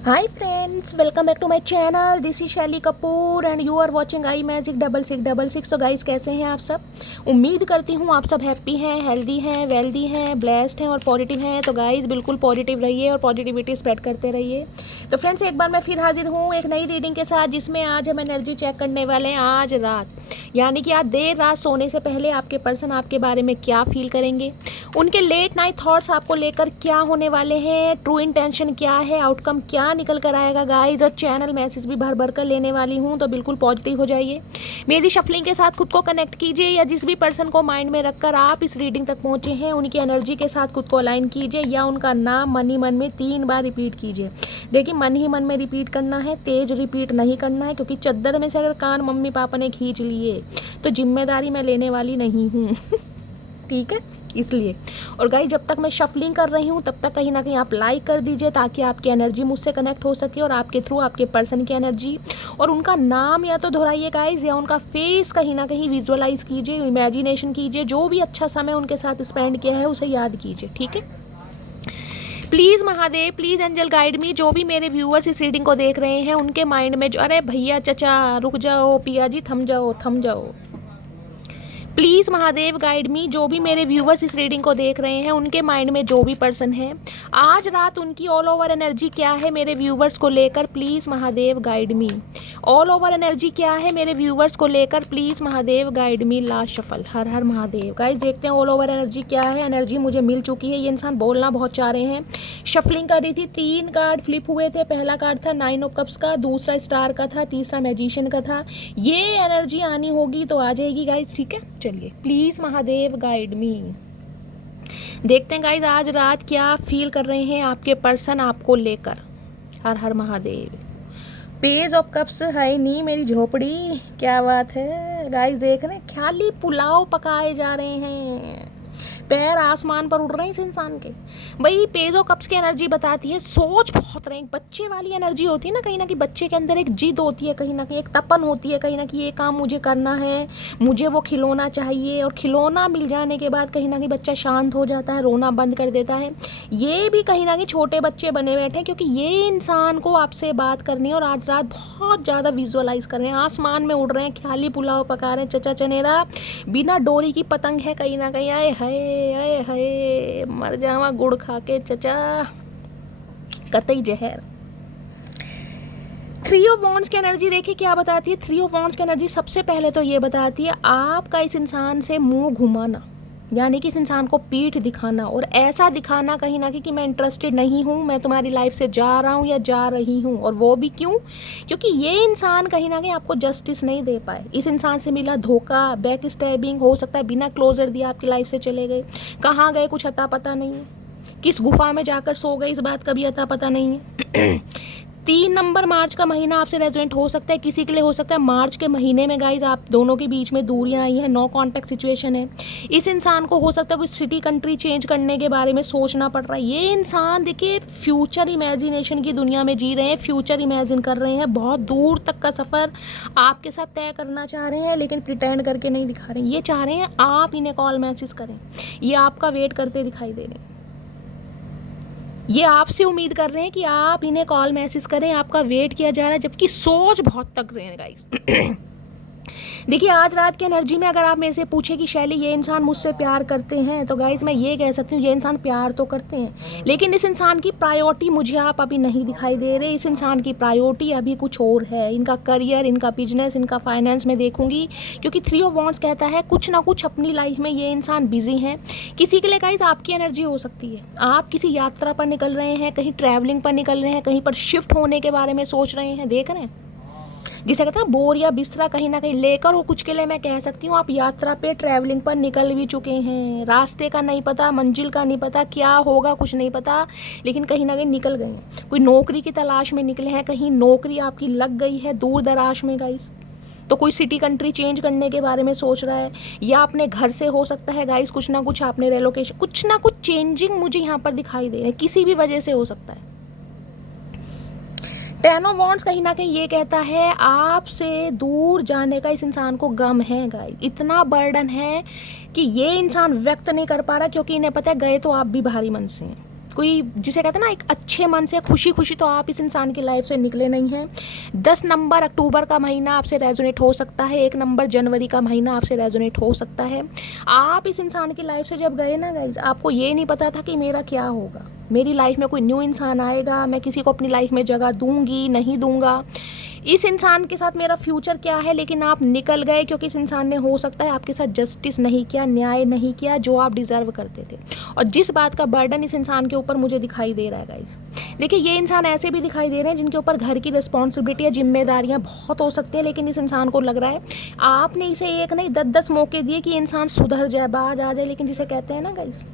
Hi friends, welcome back to my channel. This is Shaily Kapoor and you are watching I magic 6666। तो guys, कैसे हैं आप सब? उम्मीद करती हूँ आप सब हैप्पी हैं, हेल्दी हैं, वेल्दी हैं, ब्लेस्ड हैं और पॉजिटिव हैं। तो गाइस, बिल्कुल पॉजिटिव रहिए और पॉजिटिविटी स्प्रेड करते रहिए। तो फ्रेंड्स, एक बार मैं फिर हाजिर हूँ एक नई रीडिंग के साथ, जिसमें आज हम एनर्जी चेक करने वाले हैं। आज रात, यानी कि आज देर रात सोने से पहले आपके पर्सन आपके बारे में क्या फील करेंगे, उनके लेट नाइट थॉट्स आपको लेकर क्या होने वाले हैं, ट्रू इंटेंशन क्या है, आउटकम क्या निकल कर आएगा गाइस। और चैनल मैसेज भी भर भर कर लेने वाली हूँ, तो बिल्कुल पॉजिटिव हो जाइए। मेरी शफलिंग के साथ खुद को कनेक्ट कीजिए, या जिस भी पर्सन को माइंड में रखकर आप इस रीडिंग तक पहुँचे हैं उनकी एनर्जी के साथ खुद को अलाइन कीजिए, या उनका नाम मन ही मन में 3 बार रिपीट कीजिए। देखिए, मन ही मन में रिपीट करना है, तेज रिपीट नहीं करना है, क्योंकि चद्दर में से अगर कान मम्मी पापा ने खींच लिए तो जिम्मेदारी मैं लेने वाली नहीं हूँ। ठीक है, इसलिए। और गाइस, जब तक मैं शफलिंग कर रही हूँ तब तक कहीं ना कहीं आप लाइक कर दीजिए, ताकि आपकी एनर्जी मुझसे कनेक्ट हो सके और आपके थ्रू आपके पर्सन की एनर्जी और उनका नाम या तो दोहराइए गाइस, या उनका फेस कहीं ना कहीं विजुअलाइज कीजिए, इमेजिनेशन कीजिए। जो भी अच्छा समय उनके साथ स्पेंड किया है उसे याद कीजिए, ठीक है। Please Mahadev, please angel guide me. जो भी मेरे व्यूअर्स इस रीडिंग को देख रहे हैं उनके माइंड में जो, अरे भैया चचा रुक जाओ, पिया जी थम जाओ थम जाओ, प्लीज़ महादेव गाइड मी। जो भी मेरे व्यूवर्स इस रीडिंग को देख रहे हैं उनके माइंड में जो भी पर्सन है, आज रात उनकी ऑल ओवर एनर्जी क्या है मेरे व्यूवर्स को लेकर, please Mahadev guide me. All over energy क्या है मेरे व्यूवर्स को लेकर, please Mahadev guide me. Last shuffle. Her her Mahadev. Guys, देखते हैं ऑल ओवर एनर्जी क्या है। एनर्जी मुझे मिल चुकी है। ये इंसान बोलना बहुत चाह रहे हैं। शफलिंग कर रही थी, 3 कार्ड फ्लिप हुए थे। पहला कार्ड था 9 ऑफ कप्स का, दूसरा स्टार का था, तीसरा मैजिशियन का था। ये एनर्जी आनी होगी तो आ जाएगी गाइस, ठीक है। चलिए, प्लीज़ महादेव गाइड मी। देखते हैं गाइस, आज रात क्या फील कर रहे हैं आपके पर्सन आपको लेकर। हर हर महादेव। पेज ऑफ कप्स है नहीं मेरी झोपड़ी, क्या बात है गाइस। देख रहे हैं, खाली पुलाव पकाए जा रहे हैं, पैर आसमान पर उड़ रहे हैं इस इंसान के। भाई, पेज ऑफ कप्स की एनर्जी बताती है सोच बहुत रहे हैं, बच्चे वाली एनर्जी होती है ना कहीं बच्चे के अंदर एक जिद होती है, कहीं ना कहीं एक तपन होती है, कहीं ना कहीं ये काम मुझे करना है, मुझे वो खिलौना चाहिए। और खिलौना मिल जाने के बाद कहीं ना कहीं बच्चा शांत हो जाता है, रोना बंद कर देता है। ये भी कहीं ना कहीं छोटे बच्चे बने बैठे हैं, क्योंकि ये इंसान को आपसे बात करनी है और आज रात बहुत ज़्यादा विजुअलाइज कर रहे हैं, आसमान में उड़ रहे हैं, ख्याली पुलाव पका रहे हैं, चचा चनेरा बिना डोरी की पतंग है कहीं ना कहीं। आए हाय आए हाय, मर जावा गुड़ खा के चचा, कतई जहर। 3 ऑफ वॉन्ड्स की एनर्जी देखिए क्या बताती है। 3 ऑफ वॉन्ड्स की एनर्जी सबसे पहले तो ये बताती है आपका इस इंसान से मुंह घुमाना, यानी कि इस इंसान को पीठ दिखाना, और ऐसा दिखाना कहीं ना कहीं कि मैं इंटरेस्टेड नहीं हूँ, मैं तुम्हारी लाइफ से जा रहा हूँ या जा रही हूँ। और वो भी क्यों? क्योंकि ये इंसान कहीं ना कहीं आपको जस्टिस नहीं दे पाए। इस इंसान से मिला धोखा, बैक स्टैबिंग, हो सकता है बिना क्लोजर दिया आपकी लाइफ से चले गए। कहाँ गए कुछ अता पता नहीं है, किस गुफा में जाकर सो गए इस बात का भी अता पता नहीं है। 3 नंबर मार्च का महीना आपसे रेजोनेट हो सकता है, किसी के लिए हो सकता है मार्च के महीने में गाइज आप दोनों के बीच में दूरियां आई हैं, नो कांटेक्ट सिचुएशन है। इस इंसान को हो सकता है कुछ सिटी कंट्री चेंज करने के बारे में सोचना पड़ रहा है। ये इंसान देखिए फ्यूचर इमेजिनेशन की दुनिया में जी रहे हैं, फ्यूचर इमेजिन कर रहे हैं, बहुत दूर तक का सफ़र आपके साथ तय करना चाह रहे हैं, लेकिन प्रिटेंड करके नहीं दिखा रहे हैं। ये चाह रहे हैं आप इन्हें कॉल मैसेज करें, ये आपका वेट करते दिखाई दे रहे हैं, ये आपसे उम्मीद कर रहे हैं कि आप इन्हें कॉल मैसेज करें, आपका वेट किया जा रहा है, जबकि सोच बहुत तक रहे हैं गाइस। देखिए, आज रात की एनर्जी में अगर आप मेरे से पूछे कि शैली ये इंसान मुझसे प्यार करते हैं, तो गाइस मैं ये कह सकती हूँ ये इंसान प्यार तो करते हैं, लेकिन इस इंसान की प्रायोरिटी मुझे आप अभी नहीं दिखाई दे रहे। इस इंसान की प्रायोरिटी अभी कुछ और है। इनका करियर, इनका बिजनेस, इनका फाइनेंस में देखूंगी, क्योंकि 3 ऑफ वॉन्ड्स कहता है कुछ ना कुछ अपनी लाइफ में ये इंसान बिजी हैं। किसी के लिए गाइस आपकी एनर्जी हो सकती है, आप किसी यात्रा पर निकल रहे हैं, कहीं ट्रैवलिंग पर निकल रहे हैं, कहीं पर शिफ्ट होने के बारे में सोच रहे हैं। देख रहे हैं जिसे कहते हैं ना बोर या बिस्तरा कहीं ना कहीं लेकर, और कुछ के लिए मैं कह सकती हूँ आप यात्रा पे ट्रैवलिंग पर निकल भी चुके हैं। रास्ते का नहीं पता, मंजिल का नहीं पता, क्या होगा कुछ नहीं पता, लेकिन कहीं ना कहीं निकल गए हैं। कोई नौकरी की तलाश में निकले हैं, कहीं नौकरी आपकी लग गई है दूर दराज में गाइस, तो कोई सिटी कंट्री चेंज करने के बारे में सोच रहा है, या अपने घर से हो सकता है गाइस कुछ ना कुछ आपने रेलोकेशन, कुछ ना कुछ चेंजिंग मुझे यहाँ पर दिखाई दे रहे हैं, किसी भी वजह से हो सकता है। 10 ऑफ वॉन्ड्स कहीं ना कहीं ये कहता है आपसे दूर जाने का इस इंसान को गम है गाइस, इतना बर्डन है कि ये इंसान व्यक्त नहीं कर पा रहा, क्योंकि इन्हें पता है गए तो आप भी भारी मन से हैं। कोई जिसे कहते हैं ना एक अच्छे मन से खुशी खुशी तो आप इस इंसान की लाइफ से निकले नहीं हैं। 10 नंबर अक्टूबर का महीना आपसे रेजोनेट हो सकता है, 1 नंबर जनवरी का महीना आपसे रेजोनेट हो सकता है। आप इस इंसान की लाइफ से जब गए ना गाइज, आपको ये नहीं पता था कि मेरा क्या होगा, मेरी लाइफ में कोई न्यू इंसान आएगा, मैं किसी को अपनी लाइफ में जगह दूंगी नहीं दूंगा, इस इंसान के साथ मेरा फ्यूचर क्या है। लेकिन आप निकल गए क्योंकि इस इंसान ने हो सकता है आपके साथ जस्टिस नहीं किया, न्याय नहीं किया जो आप डिज़र्व करते थे। और जिस बात का बर्डन इस इंसान के ऊपर मुझे दिखाई दे रहा है गाइस, देखिए ये इंसान ऐसे भी दिखाई दे रहे हैं जिनके ऊपर घर की रिस्पॉन्सिबिलिटी या जिम्मेदारियां बहुत हो सकती हैं, लेकिन इस इंसान को लग रहा है आपने इसे एक नहीं 10-10 मौके दिए कि इंसान सुधर जाए, बाज आ जाए, लेकिन जिसे कहते हैं ना गाइस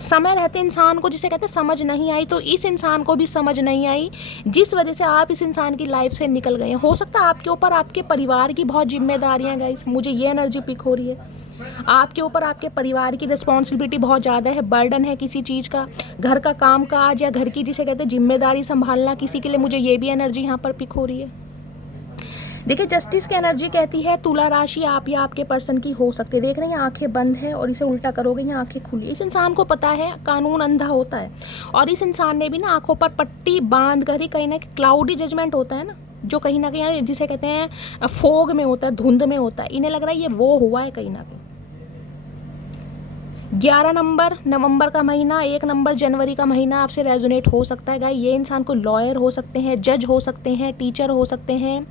समय रहते इंसान को जिसे कहते हैं समझ नहीं आई, तो इस इंसान को भी समझ नहीं आई जिस वजह से आप इस इंसान की लाइफ से निकल गए हैं। हो सकता है आपके ऊपर आपके परिवार की बहुत जिम्मेदारियां गाइस, मुझे ये एनर्जी पिक हो रही है, आपके ऊपर आपके परिवार की रिस्पॉन्सिबिलिटी बहुत ज़्यादा है, बर्डन है किसी चीज़ का, घर का काम काज या घर की जिसे कहते हैं जिम्मेदारी संभालना किसी के लिए, मुझे ये भी एनर्जी यहाँ पर पिक हो रही है। देखिए जस्टिस की एनर्जी कहती है तुला राशि आप या आपके पर्सन की हो सकती है। देख रहे हैं आंखें बंद है और इसे उल्टा करोगे या आंखें खुली। इस इंसान को पता है कानून अंधा होता है और इस इंसान ने भी ना आंखों पर पट्टी बांध कर ही कहीं ना क्लाउडी जजमेंट होता है ना, जो कहीं ना कहीं जिसे कहते हैं फोग में होता है, धुंध में होता है, इन्हें लग रहा है ये वो हुआ है कहीं ना कहीं। 11 नंबर नवंबर का महीना, 1 नंबर जनवरी का महीना आपसे रेजोनेट हो सकता है गाइस। ये इंसान को लॉयर हो सकते हैं, जज हो सकते हैं, टीचर हो सकते हैं,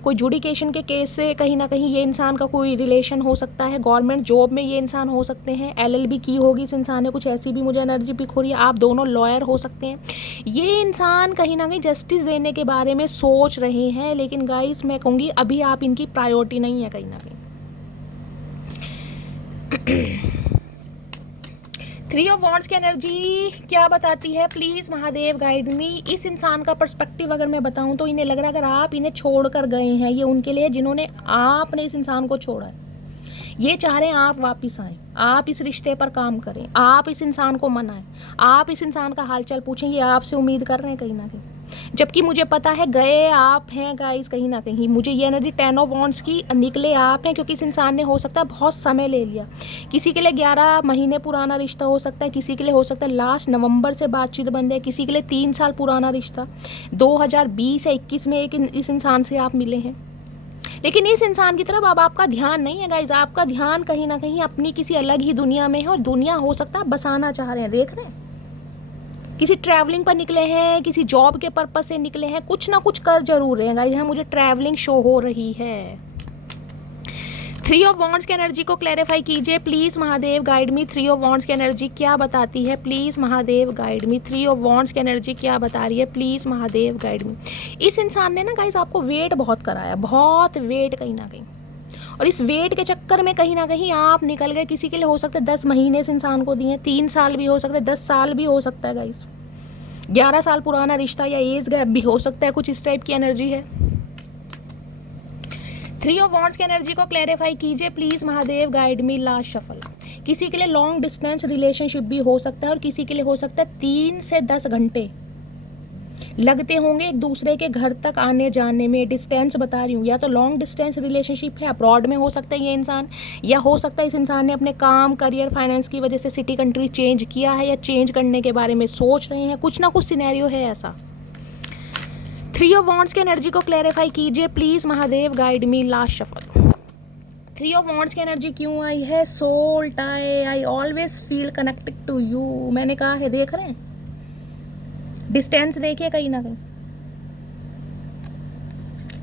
कोई जुडिकेशन के केस से कहीं ना कहीं ये इंसान का कोई रिलेशन हो सकता है, गवर्नमेंट जॉब में ये इंसान हो सकते हैं, LLB की होगी इस इंसान ने, कुछ ऐसी भी मुझे एनर्जी पिक हो रही है। आप दोनों लॉयर हो सकते हैं। ये इंसान कहीं ना कहीं जस्टिस देने के बारे में सोच रहे हैं, लेकिन गाइस मैं कहूँगी अभी आप इनकी प्रायोरिटी नहीं है कहीं ना कहीं। 3 ऑफ वॉन्ड्स की एनर्जी क्या बताती है, प्लीज़ महादेव गाइड मी। इस इंसान का पर्सपेक्टिव अगर मैं बताऊं तो इन्हें लग रहा है अगर आप इन्हें छोड़ कर गए हैं, ये उनके लिए जिन्होंने आपने इस इंसान को छोड़ा है, ये चाह रहे हैं आप वापस आएँ, आप इस रिश्ते पर काम करें, आप इस इंसान को मनाएं, आप इस इंसान का हालचाल पूछें, ये आपसे उम्मीद कर रहे हैं कहीं ना कहीं। जबकि मुझे पता है गए आप हैं गाइस कहीं ना कहीं। मुझे ये एनर्जी 10 ऑफ वॉन्ड्स की निकले आप हैं, क्योंकि इस इंसान ने हो सकता है बहुत समय ले लिया। किसी के लिए 11 महीने पुराना रिश्ता हो सकता है, किसी के लिए हो सकता है लास्ट नवंबर से बातचीत बंद है, किसी के लिए 3 साल पुराना रिश्ता, 2020 या 21 में इस इंसान से आप मिले हैं। लेकिन इस इंसान की तरफ अब आपका ध्यान नहीं है गाइज, आपका ध्यान कहीं ना कहीं अपनी किसी अलग ही दुनिया में है, और दुनिया हो सकता है बसाना चाह रहे हैं। देख रहे हैं किसी ट्रैवलिंग पर निकले हैं, किसी जॉब के पर्पस से निकले हैं, कुछ ना कुछ कर जरूर रहे हैं गाइज। यहाँ मुझे ट्रैवलिंग शो हो रही है। 3 ऑफ वॉन्ड्स की एनर्जी को क्लैरिफाई कीजिए please Mahadev guide me. 3 of wands की एनर्जी क्या बताती है, please Mahadev guide me. 3 of wands की एनर्जी क्या बता रही है, प्लीज़ महादेव गाइड मी। इस इंसान ने ना गाइस आपको वेट बहुत कराया, बहुत वेट कहीं ना कहीं, और इस वेट के चक्कर में कहीं ना कहीं आप निकल गए। किसी के लिए हो सकता है 10 महीने इस इंसान को दिए, 3 साल भी हो सकता है, 10 साल भी हो सकता है गाइस, 11 साल पुराना रिश्ता या एज गैप भी हो सकता है, कुछ इस टाइप की एनर्जी है। 3 ऑफ वॉन्ड्स की एनर्जी को क्लैरिफाई कीजिए please Mahadev guide me. Last shuffle. किसी के लिए लॉन्ग डिस्टेंस रिलेशनशिप भी हो सकता है, और किसी के लिए हो सकता है 3 से 10 घंटे लगते होंगे एक दूसरे के घर तक आने जाने में। डिस्टेंस बता रही हूँ, या तो लॉन्ग डिस्टेंस रिलेशनशिप है, अब्रॉड में हो सकता है ये इंसान, या हो सकता है इस इंसान ने अपने काम, करियर, फाइनेंस की वजह से सिटी, कंट्री चेंज किया है, या चेंज करने के बारे में सोच रहे हैं। कुछ ना कुछ सिनेरियो है ऐसा। 3 ऑफ वॉन्ड्स की एनर्जी को क्लैरिफाई कीजिए please Mahadev guide me. Last shuffle. 3 of wands की एनर्जी क्यों आई है, soul tie, I always feel connected to you. मैंने कहा है, देख रहे हैं डिस्टेंस, देखिए कहीं ना कहीं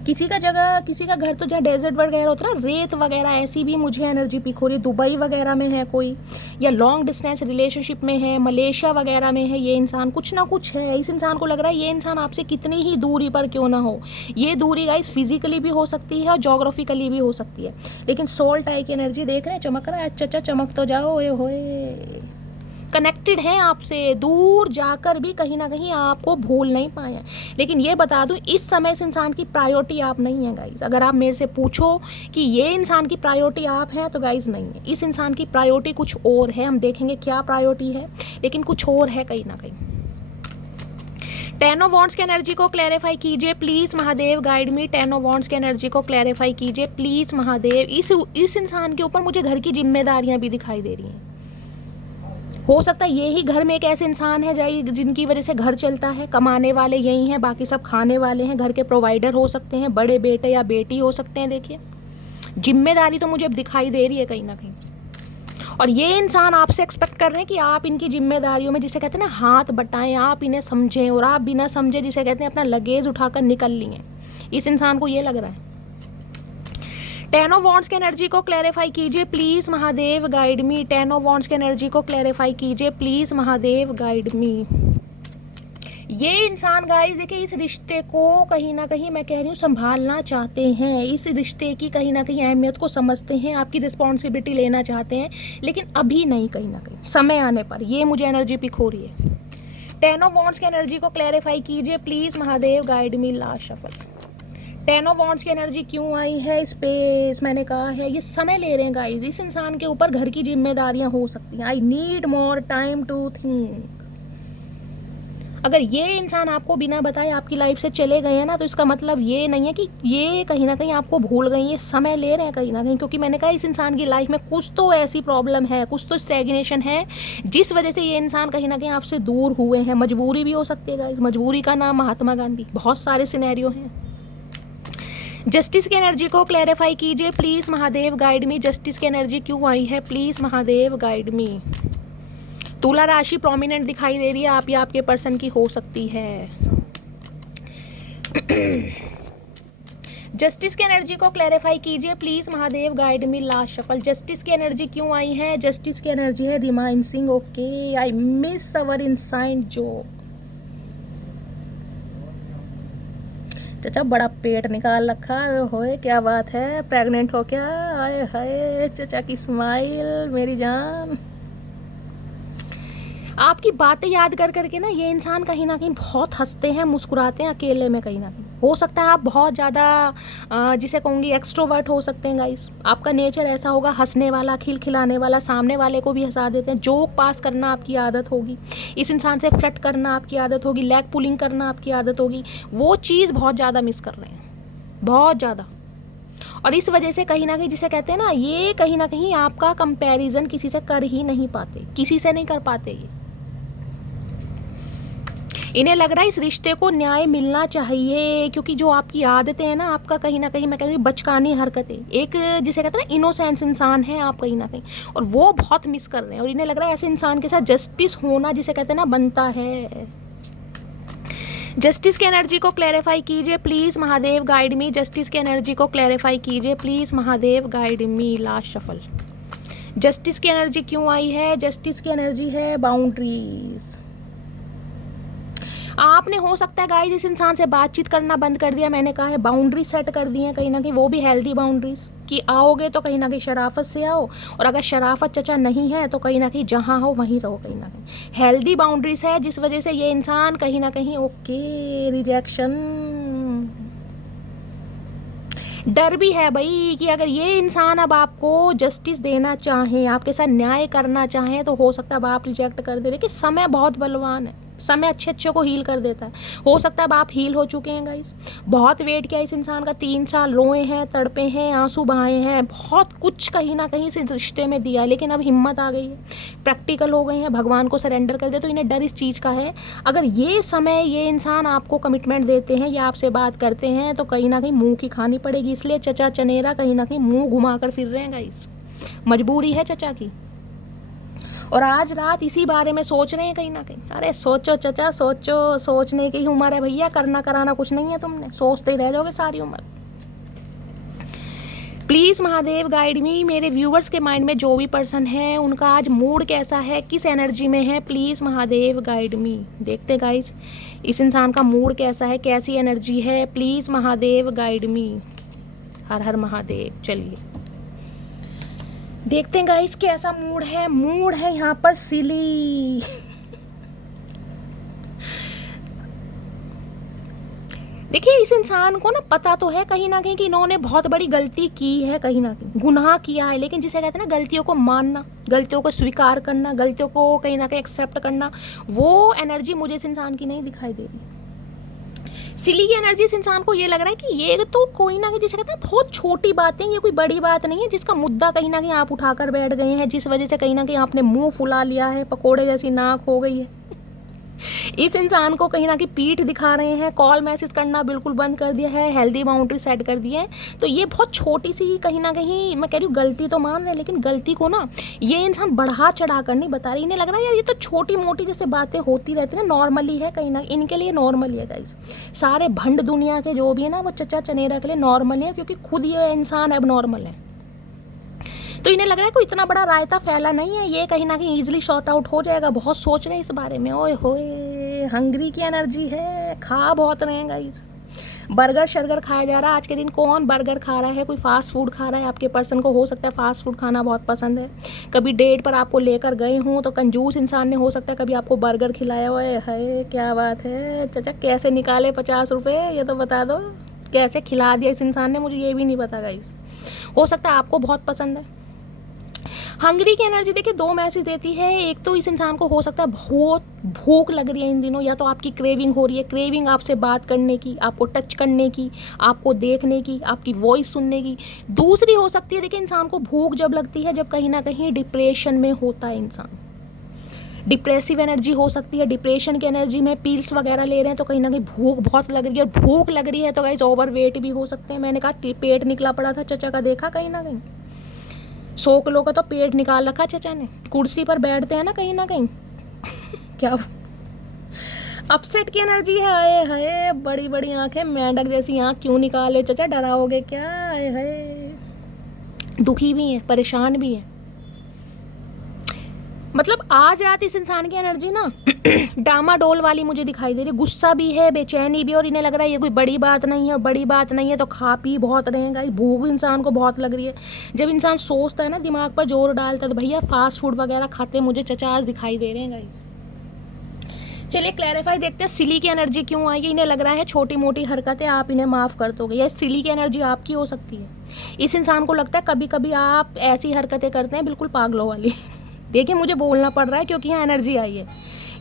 किसी का जगह, किसी का घर तो जहाँ डेजर्ट वगैरह होता है ना, रेत वगैरह, ऐसी भी मुझे एनर्जी पिक हो रही है। दुबई वगैरह में है कोई, या लॉन्ग डिस्टेंस रिलेशनशिप में है, मलेशिया वगैरह में है ये इंसान। कुछ ना कुछ है, इस इंसान को लग रहा है ये इंसान आपसे कितनी ही दूरी पर क्यों ना हो। ये दूरी गाइस फिजिकली भी हो सकती है और जोग्राफिकली भी हो सकती है, लेकिन सोल टाई की एनर्जी देख रहे हैं, चमक रहा है। अच्छा चमक तो जाओ, ओए होए, कनेक्टेड हैं आपसे, दूर जाकर भी कहीं ना कहीं आपको भूल नहीं पाए। लेकिन ये बता दूं, इस समय इस इंसान की प्रायोरिटी आप नहीं है गाइज। अगर आप मेरे से पूछो कि ये इंसान की प्रायोरिटी आप हैं, तो गाइज नहीं है। इस इंसान की प्रायोरिटी कुछ और है, हम देखेंगे क्या प्रायोरिटी है, लेकिन कुछ और है कहीं ना कहीं। 10 ऑफ वॉन्ड्स की एनर्जी को क्लैरिफाई कीजिए please Mahadev guide me. 10 of wands की एनर्जी को क्लैरिफाई कीजिए प्लीज़ महादेव। इस इंसान के ऊपर मुझे घर की जिम्मेदारियां भी दिखाई दे रही हैं। हो सकता है यही घर में एक ऐसे इंसान है जिनकी वजह से घर चलता है, कमाने वाले यही हैं, बाकी सब खाने वाले हैं, घर के प्रोवाइडर हो सकते हैं, बड़े बेटे या बेटी हो सकते हैं। देखिए जिम्मेदारी तो मुझे अब दिखाई दे रही है कहीं ना कहीं, और ये इंसान आपसे एक्सपेक्ट कर रहे हैं कि आप इनकी जिम्मेदारियों में, जिसे कहते हैं ना, हाथ बटाएं, आप इन्हें समझें, और आप बिना समझे, जिसे कहते हैं, अपना लगेज उठाकर निकल लिए। इस इंसान को ये लग रहा है। 10 ऑफ वॉन्ड्स की एनर्जी को क्लैरिफाई कीजिए please Mahadev, guide me. 10 of wands की एनर्जी को क्लैरिफाई कीजिए प्लीज महादेव, गाइड मी। ये इंसान गाइस देखिए इस रिश्ते को कहीं ना कहीं मैं कह रही हूँ संभालना चाहते हैं, इस रिश्ते की कहीं ना कहीं अहमियत को समझते हैं, आपकी रिस्पॉन्सिबिलिटी लेना चाहते हैं, लेकिन अभी नहीं, कहीं ना कहीं समय आने पर। ये मुझे एनर्जी पिक हो रही है। 10 ऑफ वॉन्ड्स की एनर्जी को क्लैरिफाई कीजिए please Mahadev, guide me. Last shuffle. 10 of wands की एनर्जी क्यों आई है? स्पेस, मैंने कहा है ये समय ले रहे हैं गाइस। इस इंसान के ऊपर घर की जिम्मेदारियां हो सकती हैं। I need more time to think. अगर ये इंसान आपको बिना बताए आपकी लाइफ से चले गए हैं ना, तो इसका मतलब ये नहीं है कि ये कहीं ना कहीं आपको भूल गई, ये समय ले रहे हैं कहीं ना कहीं, क्योंकि मैंने कहा इस इंसान की लाइफ में कुछ तो ऐसी प्रॉब्लम है, कुछ तो स्टैग्नेशन है, जिस वजह से ये इंसान कहीं ना कहीं आपसे दूर हुए हैं। मजबूरी भी हो सकती है गाइस, मजबूरी का नाम महात्मा गांधी। बहुत सारे सिनेरियो हैं। जस्टिस की एनर्जी को क्लैरिफाई कीजिए please Mahadev, guide me. Justice की एनर्जी क्यों आई है? प्लीज महादेव, गाइड मी। तुला राशि प्रोमिनेंट दिखाई दे रही है, आप या आपके पर्सन की हो सकती है। जस्टिस की एनर्जी को क्लैरिफाई कीजिए please Mahadev, guide me. Last shuffle. Justice की एनर्जी क्यों आई है? जस्टिस की एनर्जी है reminiscing. Okay, I miss our inside joke. चाचा बड़ा पेट निकाल रखा है, होए क्या बात है, प्रेग्नेंट हो क्या? आए हाय चाचा की स्माइल, मेरी जान। आपकी बातें याद कर करके ना ये इंसान कहीं ना कहीं बहुत हंसते हैं, मुस्कुराते हैं अकेले में। कहीं ना कहीं हो सकता है आप बहुत ज़्यादा जिसे कहूँगी एक्सट्रोवर्ट हो सकते हैं गाइस। आपका नेचर ऐसा होगा, हंसने वाला, खिलखिलाने वाला, सामने वाले को भी हंसा देते हैं। जोक पास करना आपकी आदत होगी, इस इंसान से फ्लर्ट करना आपकी आदत होगी, लेग पुलिंग करना आपकी आदत होगी। वो चीज़ बहुत ज़्यादा मिस कर रहे हैं, बहुत ज़्यादा। और इस वजह से कहीं ना कहीं जिसे कहते हैं ना, ये कहीं ना कहीं आपका कंपैरिजन किसी से कर ही नहीं पाते, किसी से नहीं कर पाते। ये इन्हें लग रहा है इस रिश्ते को न्याय मिलना चाहिए, क्योंकि जो आपकी आदतें हैं ना, आपका कहीं ना कहीं मैं कहूँगी बचकानी हरकतें, एक जिसे कहते हैं ना इनोसेंस इंसान है आप कहीं ना कहीं, और वो बहुत मिस कर रहे हैं। और इन्हें लग रहा है ऐसे इंसान के साथ जस्टिस होना जिसे कहते हैं ना बनता है। जस्टिस की एनर्जी को क्लैरिफाई कीजिए please Mahadev, guide me. Justice की एनर्जी को क्लैरिफाई कीजिए please Mahadev, guide me. Last shuffle. Justice की एनर्जी क्यों आई है? जस्टिस की एनर्जी है बाउंड्रीज। आपने हो सकता है गाइस इस इंसान से बातचीत करना बंद कर दिया, मैंने कहा है बाउंड्री सेट कर दी है कहीं ना कहीं, वो भी हेल्दी बाउंड्रीज कि आओगे तो कहीं ना कहीं शराफत से आओ, और अगर शराफत चचा नहीं है तो कहीं ना कहीं जहाँ हो वहीं रहो। कहीं ना कहीं हेल्दी बाउंड्रीज है, जिस वजह से ये इंसान कहीं ना कहीं ओके, रिजेक्शन, डर भी है भाई कि अगर ये इंसान अब आपको जस्टिस देना चाहें, आपके साथ न्याय करना चाहें, तो हो सकता है अब आप रिजेक्ट कर दे। देखिए समय बहुत बलवान है, समय अच्छे अच्छे को हील कर देता है। हो सकता है अब आप हील हो चुके हैं गाइस, बहुत वेट किया इस इंसान का, 3 साल रोए हैं, तड़पे हैं, आंसू बहाए हैं, बहुत कुछ कहीं ना कहीं इस रिश्ते में दिया, लेकिन अब हिम्मत आ गई है, प्रैक्टिकल हो गए हैं, भगवान को सरेंडर कर दे। तो इन्हें डर इस चीज़ का है, अगर ये समय ये इंसान आपको कमिटमेंट देते हैं या आपसे बात करते हैं तो कहीं ना कहीं मुँह की खानी पड़ेगी। इसलिए चचा चनेरा कहीं ना कहीं मुँह घुमा कर फिर रहे हैं गाइस, मजबूरी है चचा की। और आज रात इसी बारे में सोच रहे हैं कहीं ना कहीं। अरे सोचो चचा सोचो, सोचने की ही उम्र है भैया, करना कराना कुछ नहीं है तुमने, सोचते ही रह जाओगे सारी उम्र। प्लीज़ महादेव गाइड मी। मेरे व्यूवर्स के माइंड में जो भी पर्सन है उनका आज मूड कैसा है, किस एनर्जी में है, प्लीज़ महादेव गाइड मी। देखते गाइस इस इंसान का मूड कैसा है, कैसी एनर्जी है, प्लीज़ महादेव गाइड मी। हर हर महादेव। चलिए देखते हैं गाइस कैसा मूड है। मूड है यहाँ पर सिली देखिए इस इंसान को ना पता तो है कहीं ना कहीं कि इन्होंने बहुत बड़ी गलती की है, कहीं ना कहीं गुनाह किया है, लेकिन जिसे कहते हैं ना गलतियों को मानना, गलतियों को स्वीकार करना, गलतियों को कहीं ना कहीं एक्सेप्ट करना, वो एनर्जी मुझे इस इंसान की नहीं दिखाई दे रही। सिली की एनर्जी इस इंसान को ये लग रहा है कि ये तो कोई ना, जिसे कहते हैं बहुत छोटी बातें, ये कोई बड़ी बात नहीं है, जिसका मुद्दा कहीं ना कहीं आप उठाकर बैठ गए हैं, जिस वजह से कहीं ना कहीं आपने मुंह फुला लिया है, पकोड़े जैसी नाक हो गई है। इस इंसान को कहीं ना कहीं पीठ दिखा रहे हैं, कॉल मैसेज करना बिल्कुल बंद कर दिया है, हेल्दी बाउंड्री सेट कर दी है। तो ये बहुत छोटी सी कहीं ना कहीं, मैं कह रही हूँ गलती तो मान रहे हैं, लेकिन गलती को ना ये इंसान बढ़ा चढ़ा कर नहीं बता रही। इन्हें लग रहा है यार ये तो छोटी मोटी जैसे बातें होती रहती है, नॉर्मली है, कहीं ना इनके लिए नॉर्मल है गाइस। सारे भंड दुनिया के जो भी है ना वो चचा चनेरा के लिए नॉर्मल है, क्योंकि खुद ये इंसान अब नॉर्मल है। तो इन्हें लग रहा है कोई इतना बड़ा रायता फैला नहीं है, ये कहीं ना कहीं ईजिली शॉर्ट आउट हो जाएगा। बहुत सोच रहे हैं इस बारे में। ओए होए, हंगरी की एनर्जी है, खा बहुत रहे हैं गाइस। बर्गर शर्गर खाया जा रहा है आज के दिन। कौन बर्गर खा रहा है? कोई फास्ट फूड खा रहा है? आपके पर्सन को हो सकता है फास्ट फूड खाना बहुत पसंद है। कभी डेट पर आपको लेकर गए हों तो कंजूस इंसान ने हो सकता है कभी आपको बर्गर खिलाया हुआ है। क्या बात है चचा, कैसे निकाले 50 रुपये ये तो बता दो, कैसे खिला दिया इस इंसान ने, मुझे ये भी नहीं पता गाइस। हो सकता है आपको बहुत पसंद है। हंगरी की एनर्जी देखिए 2 मैसेज देती है। एक तो इस इंसान को हो सकता है बहुत भूख लग रही है इन दिनों, या तो आपकी क्रेविंग हो रही है, क्रेविंग आपसे बात करने की, आपको टच करने की, आपको देखने की, आपकी वॉइस सुनने की। दूसरी हो सकती है देखिए इंसान को भूख जब लगती है जब कहीं ना कहीं डिप्रेशन में होता है इंसान, डिप्रेसिव एनर्जी हो सकती है। डिप्रेशन की एनर्जी में पिल्स वगैरह ले रहे हैं तो कहीं ना कहीं भूख बहुत लग रही है, और भूख लग रही है तो गाइस ओवर वेट भी हो सकते हैं। मैंने कहा पेट निकला पड़ा था चचा का, देखा कहीं ना कहीं 100 किलो का तो पेट निकाल रखा चचा ने। कुर्सी पर बैठते हैं ना कहीं ना कहीं क्या अपसेट की एनर्जी है। हाय हाय, बड़ी बड़ी आंखें, मेंढक जैसी आंख क्यों निकाले चचा, डराओगे क्या? हाय हाय, दुखी भी है, परेशान भी है। मतलब आज रात इस इंसान की एनर्जी ना डामाडोल वाली मुझे दिखाई दे रही है। गुस्सा भी है, बेचैनी भी, और इन्हें लग रहा है ये कोई बड़ी बात नहीं है, और बड़ी बात नहीं है तो खा पी बहुत रहेगा। भूख इंसान को बहुत लग रही है। जब इंसान सोचता है ना, दिमाग पर जोर डालता है, तो भैया फास्ट फूड वगैरह खाते मुझे चचा आज दिखाई दे रहे हैं गाइस। चलिए क्लैरिफाई देखते हैं सिली की एनर्जी क्यों आई है। इन्हें लग रहा है छोटी मोटी हरकतें आप इन्हें माफ़ कर दोगे, या सिली की एनर्जी आपकी हो सकती है। इस इंसान को लगता है कभी कभी आप ऐसी हरकतें करते हैं बिल्कुल पागलों वाली देखिए मुझे बोलना पड़ रहा है क्योंकि यहाँ एनर्जी आई है।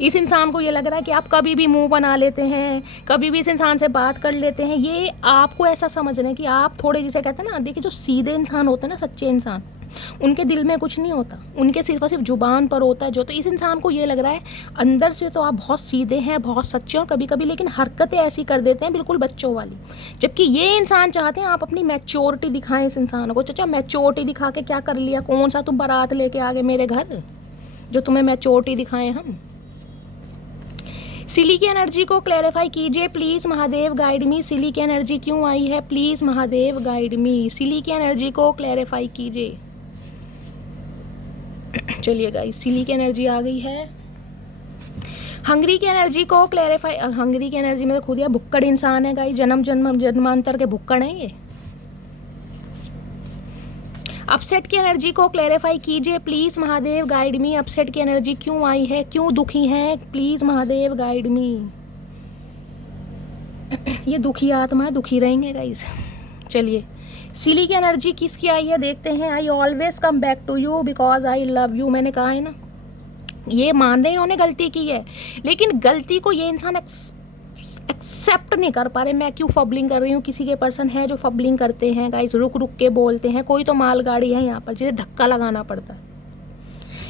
इस इंसान को ये लग रहा है कि आप कभी भी मुंह बना लेते हैं, कभी भी इस इंसान से बात कर लेते हैं। ये आपको ऐसा समझ रहे हैं कि आप थोड़े, जिसे कहते हैं ना, देखिए जो सीधे इंसान होते हैं ना, सच्चे इंसान, उनके दिल में कुछ नहीं होता, उनके सिर्फ और सिर्फ जुबान पर होता है जो। तो इस इंसान को ये लग रहा है अंदर से तो आप बहुत सीधे हैं, बहुत सच्चे हैं, और कभी कभी लेकिन हरकतें ऐसी कर देते हैं बिल्कुल बच्चों वाली। जबकि ये इंसान चाहते हैं आप अपनी मैच्योरिटी दिखाएं इस इंसान को। चाचा मैच्योरिटी दिखा के क्या कर लिया? कौन सा तुम बारात लेके आ गए मेरे घर जो तुम्हें मैच्योरिटी दिखाएं हम? सिली की एनर्जी को क्लैरिफाई कीजिए प्लीज़, महादेव गाइड मी। सिली की एनर्जी क्यों आई है? प्लीज़ महादेव गाइड मी, सिली की एनर्जी को क्लैरिफाई कीजिए। चलिए गाइस, सिली की एनर्जी आ गई है। हंगरी की एनर्जी को क्लैरिफाई। हंगरी की एनर्जी में तो खुद यह भुक्कड़ इंसान है गाइस, जन्मांतर के भुक्कड़ हैं ये। अपसेट की एनर्जी को क्लैरिफाई कीजिए please, Mahadev guide me. Upset की एनर्जी क्यों आई है? क्यों दुखी हैं? प्लीज़ महादेव गाइड मी। ये दुखी आत्मा दुखी रहेंगे गाइस। चलिए सिली की एनर्जी किसकी आई है देखते हैं। I always come back to you because I love you. मैंने कहा है ना, ये मान रहे इन्होंने गलती की है, लेकिन गलती को ये इंसान एक्सेप्ट नहीं कर पा रहे। मैं क्यों फबलिंग कर रही हूँ? किसी के पर्सन है जो फबलिंग करते हैं गाइस, रुक रुक के बोलते हैं। कोई तो मालगाड़ी है यहाँ पर जिसे धक्का लगाना पड़ता है।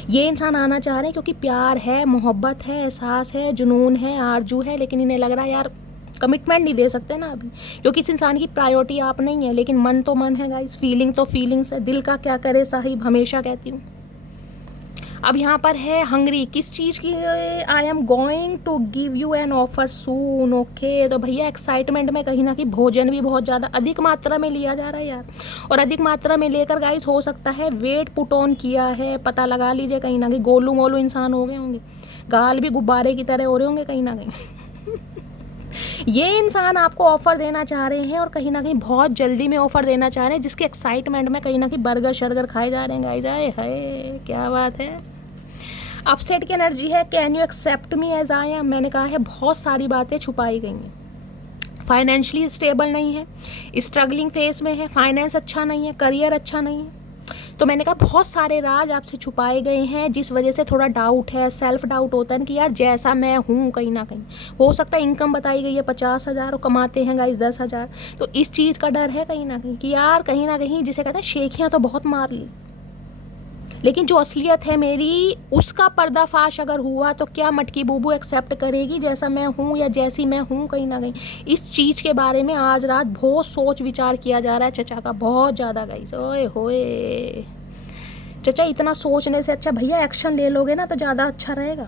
ये इंसान आना चाह रहे हैं क्योंकि प्यार है, मोहब्बत है, एहसास है, जुनून है, आरजू है, लेकिन इन्हें लग रहा है यार कमिटमेंट नहीं दे सकते ना अभी, क्योंकि इस इंसान की प्रायोरिटी आप नहीं है। लेकिन मन तो मन है गाइस, फीलिंग तो फीलिंग्स है। दिल का क्या करे साहिब, हमेशा कहती हूँ। अब यहाँ पर है हंगरी, किस चीज़ की? I am going to give you an offer soon. Okay, तो भैया एक्साइटमेंट में कहीं ना कहीं भोजन भी बहुत ज़्यादा अधिक मात्रा में लिया जा रहा है यार, और अधिक मात्रा में लेकर गाइस हो सकता है वेट पुट ऑन किया है। पता लगा लीजिए, कहीं ना कहीं गोलू मोलू इंसान हो गए होंगे, गाल भी गुब्बारे की तरह हो रहे होंगे कहीं ना कहीं ये इंसान आपको ऑफ़र देना चाह रहे हैं, और कहीं ना कहीं बहुत जल्दी में ऑफ़र देना चाह रहे हैं, जिसके एक्साइटमेंट में कहीं ना कहीं बर्गर शर्गर खाए जा रहे हैं गाइस। आए हाय, क्या बात है। अपसेट की एनर्जी है can you accept me as I am. मैंने कहा है बहुत सारी बातें छुपाई गई हैं। फाइनेंशियली स्टेबल नहीं है, स्ट्रगलिंग फेस में है, फाइनेंस अच्छा नहीं है, करियर अच्छा नहीं है, तो मैंने कहा बहुत सारे राज आपसे छुपाए गए हैं, जिस वजह से थोड़ा डाउट है, सेल्फ डाउट होता है ना कि यार जैसा मैं हूँ कहीं ना कहीं हो सकता है। इनकम बताई गई है 50,000 और कमाते हैं गाइस 10,000, तो इस चीज़ का डर है कहीं ना कहीं कि यार कहीं ना कहीं जिसे कहते हैं शेखियाँ तो बहुत मार ली, लेकिन जो असलियत है मेरी उसका पर्दाफाश अगर हुआ तो क्या मटकी बूबू एक्सेप्ट करेगी जैसा मैं हूँ या जैसी मैं हूँ। कहीं ना कहीं इस चीज़ के बारे में आज रात बहुत सोच विचार किया जा रहा है चचा का, बहुत ज़्यादा गाइस। ओए होए चचा, इतना सोचने से अच्छा भैया एक्शन ले लोगे ना तो ज़्यादा अच्छा रहेगा।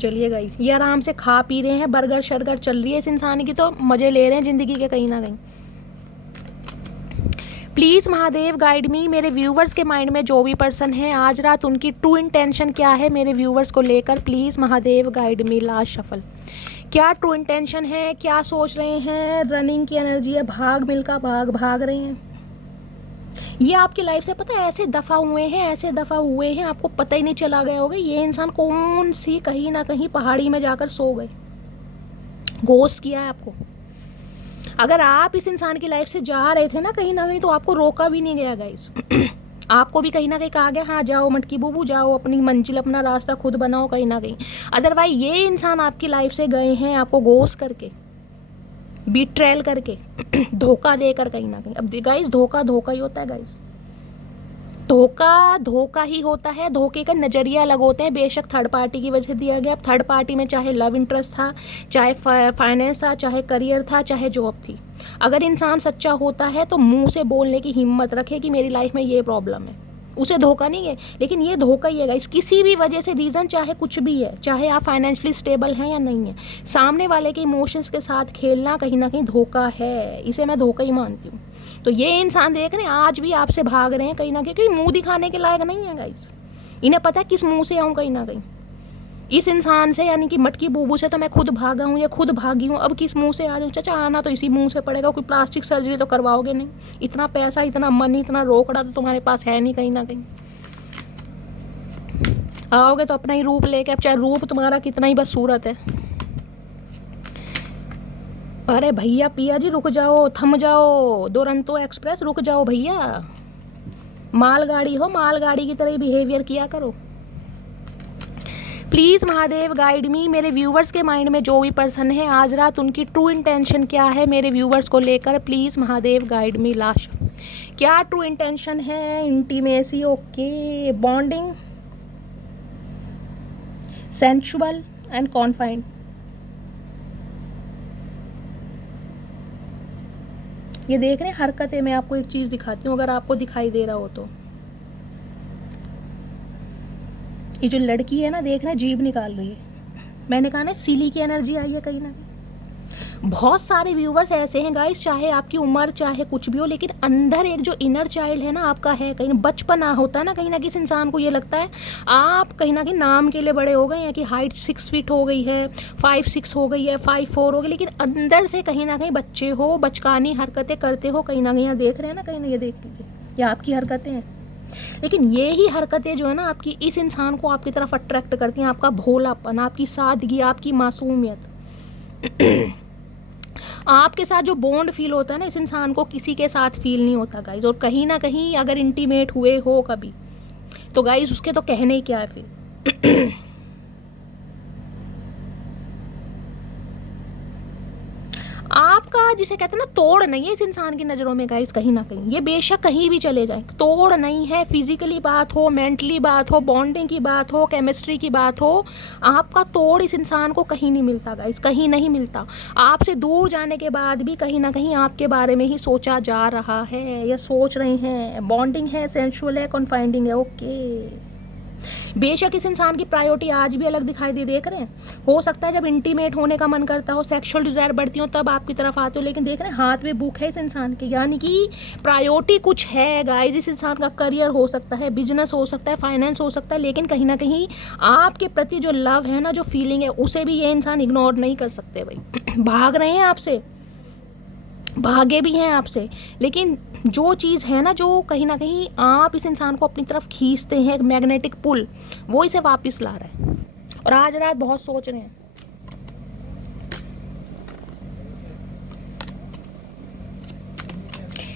चलिए गाइस, ये आराम से खा पी रहे हैं, बर्गर शर्गर चल रही है इस इंसान की, तो मज़े ले रहे हैं ज़िंदगी के कहीं ना कहीं। प्लीज़ महादेव गाइड मी, मेरे व्यूवर्स के माइंड में जो भी पर्सन है आज रात उनकी ट्रू इंटेंशन क्या है मेरे व्यूवर्स को लेकर। Please Mahadev guide me. Last shuffle, क्या ट्रू इंटेंशन है, क्या सोच रहे हैं। रनिंग की एनर्जी है, भाग मिल्खा भाग रहे हैं। ये आपकी लाइफ से पता है ऐसे दफ़ा हुए हैं, ऐसे दफ़ा हुए हैं आपको पता ही नहीं चला गया होगा ये इंसान कौन सी कहीं ना कहीं पहाड़ी में जाकर सो गए, घोस्ट किया है आपको। अगर आप इस इंसान की लाइफ से जा रहे थे ना कहीं तो आपको रोका भी नहीं गया गाइस। आपको भी कहीं ना कहीं कहा गया हाँ जाओ मटकी बूबू जाओ, अपनी मंजिल अपना रास्ता खुद बनाओ कहीं ना कहीं। अदरवाइज ये इंसान आपकी लाइफ से गए हैं आपको घोस्ट करके, बीट्रेल करके, धोखा देकर कहीं ना कहीं। अब गाइस धोखा ही होता है गाइस, धोखा ही होता है। धोखे का नज़रिया अलग होते हैं, बेशक थर्ड पार्टी की वजह से दिया गया। थर्ड पार्टी में चाहे लव इंटरेस्ट था, चाहे फाइनेंस था, चाहे करियर था, चाहे जॉब थी। अगर इंसान सच्चा होता है तो मुंह से बोलने की हिम्मत रखे कि मेरी लाइफ में ये प्रॉब्लम है, उसे धोखा नहीं है। लेकिन ये धोखा ही है गाइस, किसी भी वजह से रीज़न चाहे कुछ भी है, चाहे आप फाइनेंशियली स्टेबल हैं या नहीं है, सामने वाले के इमोशंस के साथ खेलना कहीं ना कहीं धोखा है। इसे मैं धोखा ही मानती हूँ। तो ये इंसान देख रहे हैं आज भी आपसे भाग रहे हैं कहीं ना कहीं, क्योंकि मुंह दिखाने के लायक नहीं है गाइस। इन्हें पता है किस मुंह से आऊँ कहीं ना कहीं। इस इंसान से यानी कि मटकी बूबू से तो मैं खुद भागा हूँ या खुद भागी हूँ, अब किस मुंह से आ जाऊँ। चाचा आना तो इसी मुंह से पड़ेगा, कोई प्लास्टिक सर्जरी तो करवाओगे नहीं। इतना पैसा, इतना मनी, इतना रोकड़ा तो तुम्हारे पास है नहीं कहीं ना कहीं। आओगे तो अपना ही रूप लेके, अब चाहे रूप तुम्हारा कितना ही बदसूरत है। अरे भैया पिया जी रुक जाओ, थम जाओ, दुरंतो एक्सप्रेस रुक जाओ भैया। मालगाड़ी हो, मालगाड़ी की तरह बिहेवियर किया करो। प्लीज़ महादेव गाइड मी, मेरे व्यूवर्स के माइंड में जो भी पर्सन है आज रात उनकी ट्रू इंटेंशन क्या है मेरे व्यूवर्स को लेकर। Please Mahadev guide me. Last, क्या ट्रू इंटेंशन है। Intimacy, okay, bonding, sensual and confined. ये देख रहे हैं हरकतें। मैं आपको एक चीज़ दिखाती हूँ अगर आपको दिखाई दे रहा हो तो। ये जो लड़की है ना, देख रहे हैं जीभ निकाल रही है। मैंने कहा ना सिली की एनर्जी आई है कहीं ना कहीं। बहुत सारे व्यूवर्स ऐसे हैं गाइस, चाहे आपकी उम्र चाहे कुछ भी हो, लेकिन अंदर एक जो इनर चाइल्ड है ना आपका है, कहीं बचपना होता है ना कहीं ना किसी इंसान को ये लगता है आप कहीं ना कहीं नाम के लिए बड़े हो गए हैं कि हाइट 6 फीट हो गई है, 5'6" हो गई है, 5'4" हो गई, लेकिन अंदर से कहीं ना कहीं बच्चे हो, बचकानी हरकतें करते हो कहीं ना कहीं। यहाँ देख रहे हैं ना कहीं ना, ये देख लीजिए, ये आपकी हरकतें हैं। लेकिन ये ही हरकतें जो है ना आपकी इस इंसान को आपकी तरफ अट्रैक्ट करती हैं। आपका भोलापन, आपकी सादगी, आपकी मासूमियत, आपके साथ जो बॉन्ड फील होता है ना इस इंसान को किसी के साथ फील नहीं होता गाइज। और कहीं ना कहीं अगर इंटीमेट हुए हो कभी तो गाइज उसके तो कहने ही क्या है फिर। आपका जिसे कहते हैं ना तोड़ नहीं है इस इंसान की नज़रों में गाइस कहीं ना कहीं। ये बेशक कहीं भी चले जाए, तोड़ नहीं है। फिजिकली बात हो, मेंटली बात हो, बॉन्डिंग की बात हो, केमिस्ट्री की बात हो, आपका तोड़ इस इंसान को कहीं नहीं मिलता गाइस, कहीं नहीं मिलता। आपसे दूर जाने के बाद भी कहीं ना कहीं आपके बारे में ही सोचा जा रहा है या सोच रहे हैं। बॉन्डिंग है, सेंसुअल है, कॉन्फाइंडिंग है, ओके। बेशक इस इंसान की प्रायोरिटी आज भी अलग दिखाई दे, देख रहे हैं। हो सकता है जब इंटीमेट होने का मन करता हो, सेक्सुअल डिज़ायर बढ़ती हो, तब आपकी तरफ आते हो, लेकिन देख रहे हैं हाथ में बुक है इस इंसान के, यानी कि प्रायोरिटी कुछ है गाइस। इस इंसान का करियर हो सकता है, बिजनेस हो सकता है, फाइनेंस हो सकता है, लेकिन कहीं ना कहीं आपके प्रति जो लव है ना, जो फीलिंग है, उसे भी ये इंसान इग्नोर नहीं कर सकते भाई। भाग रहे हैं आपसे, भागे भी हैं आपसे, लेकिन जो चीज़ है ना, जो कहीं ना कहीं आप इस इंसान को अपनी तरफ खींचते हैं, मैग्नेटिक पुल, वो इसे वापस ला रहा है। और आज रात बहुत सोच रहे हैं।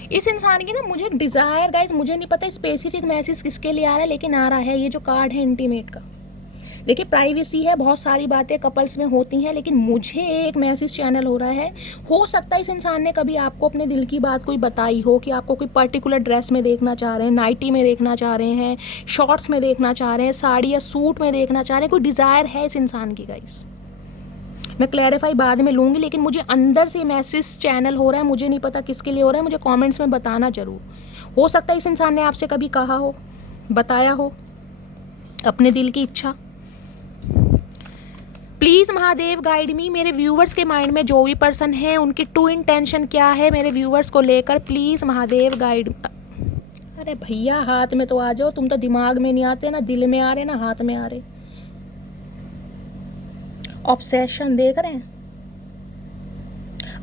इस इंसान की ना मुझे एक डिज़ायर गाइस, मुझे नहीं पता स्पेसिफिक मैसेज किसके लिए आ रहा है, लेकिन आ रहा है। ये जो कार्ड है इंटीमेट का, देखिए प्राइवेसी है, बहुत सारी बातें कपल्स में होती हैं, लेकिन मुझे एक मैसेज चैनल हो रहा है। हो सकता है इस इंसान ने कभी आपको अपने दिल की बात कोई बताई हो कि आपको कोई पर्टिकुलर ड्रेस में देखना चाह रहे हैं, नाइटी में देखना चाह रहे हैं, शॉर्ट्स में देखना चाह रहे हैं, साड़ी या सूट में देखना चाह रहे हैं। कोई डिज़ायर है इस इंसान की गाइस, मैं क्लैरिफाई बाद में लूँगी, लेकिन मुझे अंदर से मैसेज चैनल हो रहा है। मुझे नहीं पता किसके लिए हो रहा है, मुझे कमेंट्स में बताना ज़रूर। हो सकता है इस इंसान ने आपसे कभी कहा हो, बताया हो अपने दिल की इच्छा। प्लीज़ महादेव गाइड मी, मेरे व्यूवर्स के माइंड में जो भी पर्सन है उनकी ट्रू इंटेंशन क्या है मेरे व्यूवर्स को लेकर, प्लीज़ महादेव गाइड। अरे भैया हाथ में तो आ जाओ, तुम तो दिमाग में नहीं आते, ना दिल में आ रहे ना हाथ में आ रहे। ऑब्सेशन देख रहे हैं।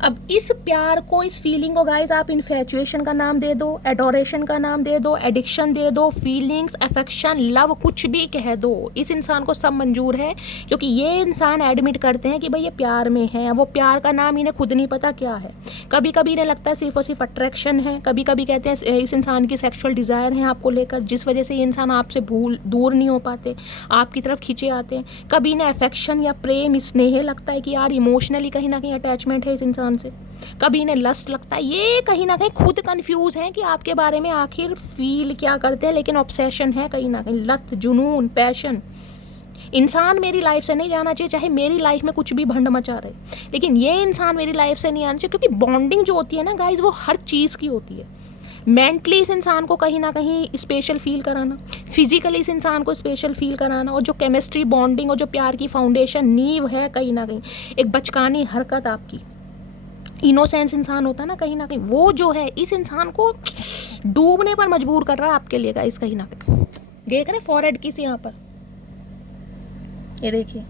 अब इस प्यार को, इस फीलिंग को गाइज आप इन्फैचुएशन का नाम दे दो, एडोरेशन का नाम दे दो, एडिक्शन दे दो, फीलिंग्स, अफेक्शन, लव, कुछ भी कह दो, इस इंसान को सब मंजूर है। क्योंकि ये इंसान एडमिट करते हैं कि भाई ये प्यार में है। वो प्यार का नाम इन्हें खुद नहीं पता क्या है। कभी कभी इन्हें लगता है सिर्फ और सिर्फ अट्रैक्शन है, कभी कभी कहते हैं इस इंसान की सेक्सुअल डिज़ायर है आपको लेकर, जिस वजह से ये इंसान आपसे दूर नहीं हो पाते, आपकी तरफ खींचे आते हैं। कभी इन्हें अफेक्शन या प्रेम, स्नेह लगता है कि यार इमोशनली कहीं ना कहीं अटैचमेंट है इस इंसान से। कभी इन्हें लस्ट लगता है। ये कहीं ना कहीं खुद कंफ्यूज हैं कि आपके बारे में आखिर फील क्या करते हैं, लेकिन ऑब्सेशन है कहीं ना कहीं, लत, जुनून, पैशन। इंसान मेरी लाइफ से नहीं जाना चाहिए, चाहे मेरी लाइफ में कुछ भी भंड मचा रहे, लेकिन ये इंसान मेरी लाइफ से नहीं आना चाहिए। क्योंकि बॉन्डिंग जो होती है ना गाइज, वो हर चीज़ की होती है। मेंटली इस इंसान को कहीं ना कहीं स्पेशल फील कराना, फिजिकली इस इंसान को स्पेशल फील कराना, और जो केमिस्ट्री, बॉन्डिंग और जो प्यार की फाउंडेशन, नींव है कहीं ना कहीं, एक बचकानी हरकत आपकी, इनोसेंस इंसान होता है ना कहीं, वो जो है इस इंसान को डूबने पर मजबूर कर रहा है आपके लिए गाइस। कहीं ना कहीं देख रहे फॉरहेड किस यहाँ पर, ये देखिए,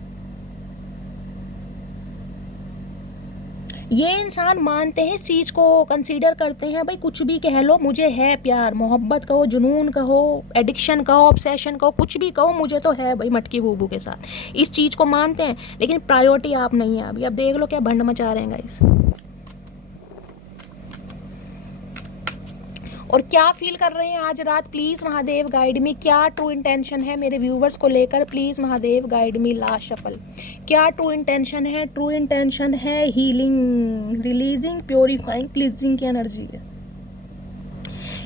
ये इंसान मानते हैं, इस चीज़ को कंसीडर करते हैं, भाई कुछ भी कह लो, मुझे है प्यार, मोहब्बत कहो, जुनून कहो, एडिक्शन कहो, ऑब्सेशन कहो, कुछ भी कहो, मुझे तो है भाई मटकी बूबू के साथ। इस चीज़ को मानते हैं, लेकिन प्रायोरिटी आप नहीं है अभी। अब देख लो क्या भंड मचा रहे हैं गाइस। और क्या फील कर रहे हैं आज रात, प्लीज़ महादेव गाइड मी। क्या ट्रू इंटेंशन है मेरे व्यूवर्स को लेकर, please Mahadev guide me. Last shuffle, क्या ट्रू इंटेंशन है? ट्रू इंटेंशन है हीलिंग, रिलीजिंग, प्योरीफाइंग, क्लींजिंग की एनर्जी है।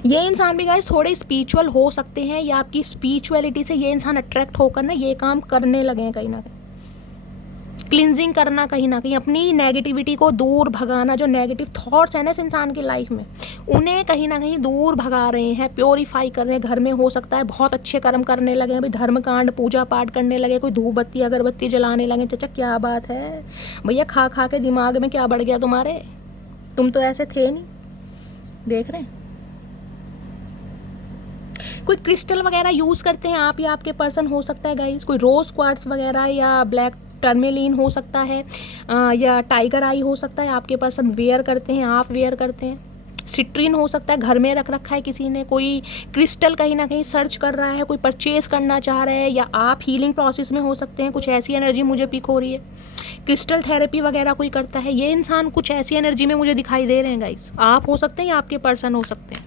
ये इंसान भी गाइस थोड़े स्पिरिचुअल हो सकते हैं, या आपकी स्पिरिचुअलिटी से ये इंसान अट्रैक्ट होकर ना ये काम करने लगे हैं कहीं ना कहीं। क्लिनजिंग करना, कहीं ना कहीं अपनी नेगेटिविटी को दूर भगाना, जो नेगेटिव थॉट्स हैं ना इस इंसान की लाइफ में, उन्हें कहीं ना कहीं दूर भगा रहे हैं, प्योरीफाई कर रहे हैं। घर में हो सकता है बहुत अच्छे कर्म करने लगे हैं, भाई धर्म कांड, पूजा पाठ करने लगे, कोई धूप बत्ती अगरबत्ती जलाने लगे। चाचा क्या बात है भैया, खा खा के दिमाग में क्या बढ़ गया तुम्हारे, तुम तो ऐसे थे नहीं। देख रहे हैं कोई क्रिस्टल वगैरह यूज़ करते हैं आप या आपके पर्सन, हो सकता है गाइस कोई रोज़ क्वार्ट्स वगैरह या ब्लैक टर्मेलिन हो सकता है, या टाइगर आई हो सकता है, आपके पर्सन वेयर करते हैं, आप वेयर करते हैं। सिट्रीन हो सकता है, घर में रख रखा है किसी ने, कोई क्रिस्टल कहीं ना कहीं सर्च कर रहा है, कोई परचेज करना चाह रहा है, या आप हीलिंग प्रोसेस में हो सकते हैं। कुछ ऐसी एनर्जी मुझे पिक हो रही है, क्रिस्टल थेरेपी वगैरह कोई करता है। ये इंसान कुछ ऐसी एनर्जी में मुझे दिखाई दे रहे हैं गाइस। आप हो सकते हैं या आपके पर्सन हो सकते हैं।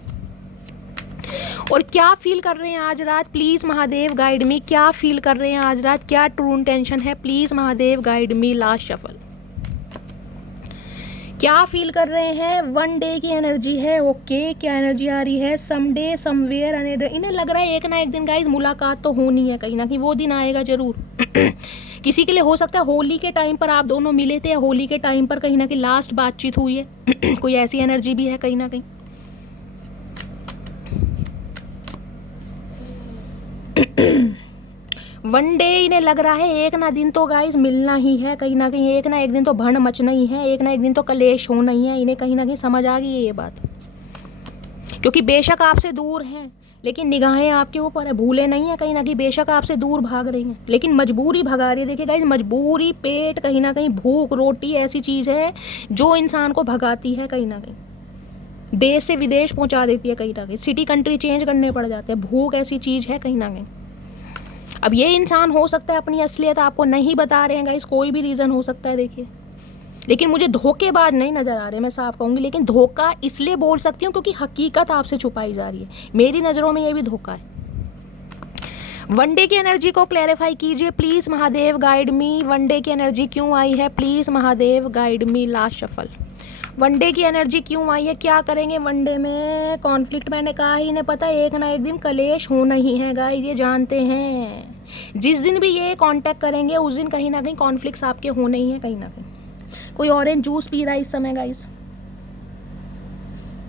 और क्या फील कर रहे हैं आज रात, प्लीज़ महादेव गाइड मी। क्या फील कर रहे हैं आज रात, क्या ट्रू इंटेंशन है, please Mahadev guide me. Last shuffle, क्या फील कर रहे हैं? वन डे की एनर्जी है, ओके। क्या एनर्जी आ रही है? Someday, somewhere, another. इन्हें लग रहा है एक ना एक दिन गाइज मुलाकात तो होनी है कहीं ना कहीं, वो दिन आएगा जरूर। किसी के लिए हो सकता है होली के टाइम पर आप दोनों मिले थे, या होली के टाइम पर कहीं ना कहीं लास्ट बातचीत हुई है। कोई ऐसी एनर्जी भी है कहीं ना कहीं। वन डे इन्हें लग रहा है एक ना दिन तो गाइज मिलना ही है कहीं ना कहीं, एक ना एक दिन तो भंड मचना ही है, एक ना एक दिन तो कलेश होना ही है। इन्हें कहीं ना कहीं समझ आ गई है ये बात, क्योंकि बेशक आपसे दूर हैं लेकिन निगाहें आपके ऊपर है, भूले नहीं है कहीं ना कहीं। बेशक आपसे दूर भाग रही हैं लेकिन मजबूरी भगा रही है। देखिए गाइज, मजबूरी, पेट, कहीं ना कहीं भूख, रोटी ऐसी चीज़ है जो इंसान को भगाती है कहीं ना कहीं, देश से विदेश पहुंचा देती है कहीं ना कहीं, सिटी कंट्री चेंज करने पड़ जाते हैं। भूख ऐसी चीज़ है कहीं ना कहीं। अब ये इंसान हो सकता है अपनी असलियत आपको नहीं बता रहे हैं गाइस, कोई भी रीज़न हो सकता है देखिए, लेकिन मुझे धोखेबाज नहीं नज़र आ रहे, मैं साफ कहूँगी। लेकिन धोखा इसलिए बोल सकती हूँ क्योंकि हकीकत आपसे छुपाई जा रही है, मेरी नज़रों में ये भी धोखा है। वनडे की एनर्जी को क्लैरिफाई कीजिए please Mahadev, guide me. One day की एनर्जी क्यों आई है please Mahadev, guide me. Last shuffle, one day की एनर्जी क्यों आई है, क्या करेंगे वनडे में। कॉन्फ्लिक्ट, मैंने कहा ही नहीं, पता एक ना एक दिन कलेश होना ही है गाइस, ये जानते हैं। जिस दिन भी ये कांटेक्ट करेंगे उस दिन कहीं ना कहीं कॉन्फ्लिक्ट्स आपके होने ही हैं, कहीं ना कहीं। कोई ऑरेंज जूस पी रहा है इस समय गाइस,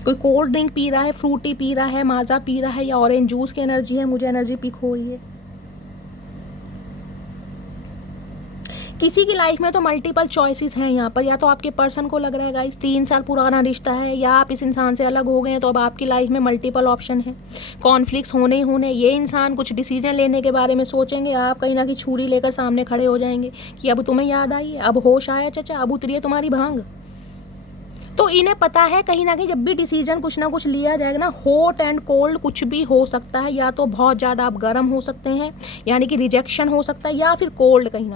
कोई कोल्ड ड्रिंक पी रहा है, फ्रूटी पी रहा है, माजा पी रहा है, या ऑरेंज जूस की एनर्जी है, मुझे एनर्जी पिक हो रही है। किसी की लाइफ में तो मल्टीपल चॉइसेस हैं यहाँ पर, या तो आपके पर्सन को लग रहा है गाइस 3 साल पुराना रिश्ता है, या आप इस इंसान से अलग हो गए हैं तो अब आपकी लाइफ में मल्टीपल ऑप्शन है, कॉन्फ्लिक्ट्स होने ही होने। ये इंसान कुछ डिसीजन लेने के बारे में सोचेंगे, आप कहीं ना कहीं छुरी लेकर सामने खड़े हो जाएंगे कि अब तुम्हें याद आई है, अब होश आया चाचा, अब उतरी है तुम्हारी भांग। तो इन्हें पता है कहीं ना कहीं जब भी डिसीजन कुछ ना कुछ लिया जाएगा ना, हॉट एंड कोल्ड कुछ भी हो सकता है, या तो बहुत ज़्यादा आप गर्म हो सकते हैं यानी कि रिजेक्शन हो सकता है, या फिर कोल्ड, कहीं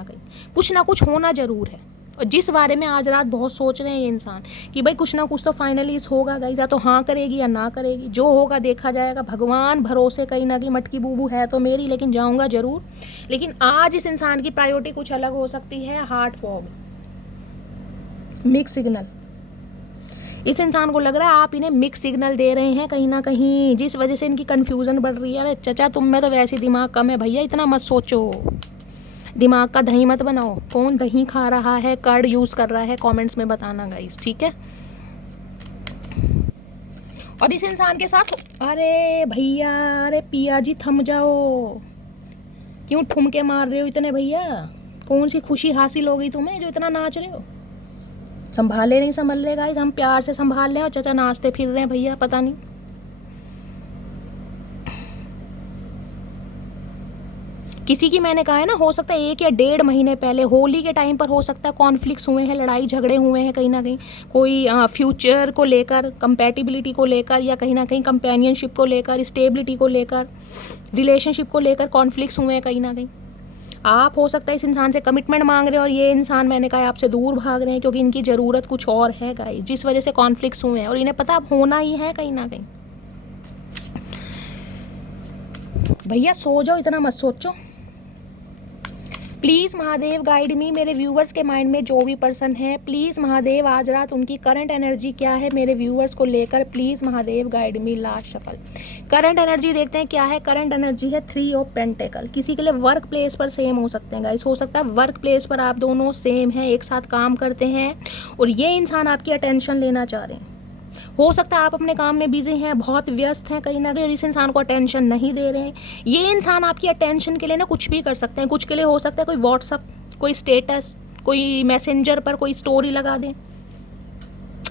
ना कुछ होना ज़रूर है। और जिस बारे में आज रात बहुत सोच रहे हैं ये इंसान कि भाई कुछ ना कुछ तो फाइनली इस होगा गाइस, या तो हाँ करेगी या ना करेगी, जो होगा देखा जाएगा, भगवान भरोसे, कहीं ना कहीं मटकी बूबू है तो मेरी, लेकिन जाऊँगा ज़रूर। लेकिन आज इस इंसान की प्रायोरिटी कुछ अलग हो सकती है। हार्ट फॉग, मिक्स सिग्नल, इस इंसान को लग रहा है आप इन्हें मिक्स सिग्नल दे रहे हैं कहीं ना कहीं, जिस वजह से इनकी कन्फ्यूज़न बढ़ रही है। अरे चचा तुम में तो वैसे दिमाग कम है भैया, इतना मत सोचो, दिमाग का दही मत बनाओ। कौन दही खा रहा है, कर्ड यूज़ कर रहा है, कमेंट्स में बताना गाइस, ठीक है। और इस इंसान के साथ, अरे भैया, अरे पिया जी थम जाओ, क्यों ठुमके मार रहे हो इतने भैया, कौन सी खुशी हासिल हो गई तुम्हें जो इतना नाच रहे हो। संभाले नहीं संभल रहे गाइस, हम प्यार से संभाल रहे हैं और चचा नाचते फिर रहे हैं भैया, पता नहीं। किसी की, मैंने कहा है ना, हो सकता है 1 या 1.5 महीने पहले होली के टाइम पर हो सकता है कॉन्फ्लिक्ट्स हुए हैं, लड़ाई झगड़े हुए हैं कहीं ना कहीं, कोई फ्यूचर को लेकर, कंपैटिबिलिटी को लेकर, या कहीं ना कहीं कंपेनियनशिप को लेकर, स्टेबिलिटी को लेकर, रिलेशनशिप को लेकर कॉन्फ्लिक्ट्स हुए हैं कहीं ना कहीं। आप हो सकता है इस इंसान से कमिटमेंट मांग रहे हो और ये इंसान, मैंने कहा, आपसे दूर भाग रहे हैं क्योंकि इनकी ज़रूरत कुछ और है गाइस, जिस वजह से कॉन्फ्लिक्ट्स हुए हैं और इन्हें पता अब होना ही है कहीं ना कहीं। भैया सो जाओ, इतना मत सोचो प्लीज़ महादेव, गाइड मी। मेरे व्यूवर्स के माइंड में जो भी पर्सन है, प्लीज़ महादेव आज रात उनकी करंट एनर्जी क्या है मेरे व्यूवर्स को लेकर, please Mahadev guide me. Last shuffle, current energy देखते हैं क्या है। करंट एनर्जी है 3 ऑफ पेंटेकल। किसी के लिए वर्क प्लेस पर सेम हो सकते हैं गाइस, हो सकता है वर्क प्लेस पर आप दोनों सेम हैं, एक साथ काम करते हैं और ये इंसान आपकी अटेंशन लेना चाह रहे हैं। हो सकता है आप अपने काम में बिजी हैं, बहुत व्यस्त हैं कहीं ना कहीं, और इस इंसान को अटेंशन नहीं दे रहे हैं। ये इंसान आपकी अटेंशन के लिए ना कुछ भी कर सकते हैं। कुछ के लिए हो सकता है कोई व्हाट्सअप, कोई स्टेटस, कोई मैसेंजर पर कोई स्टोरी लगा दें,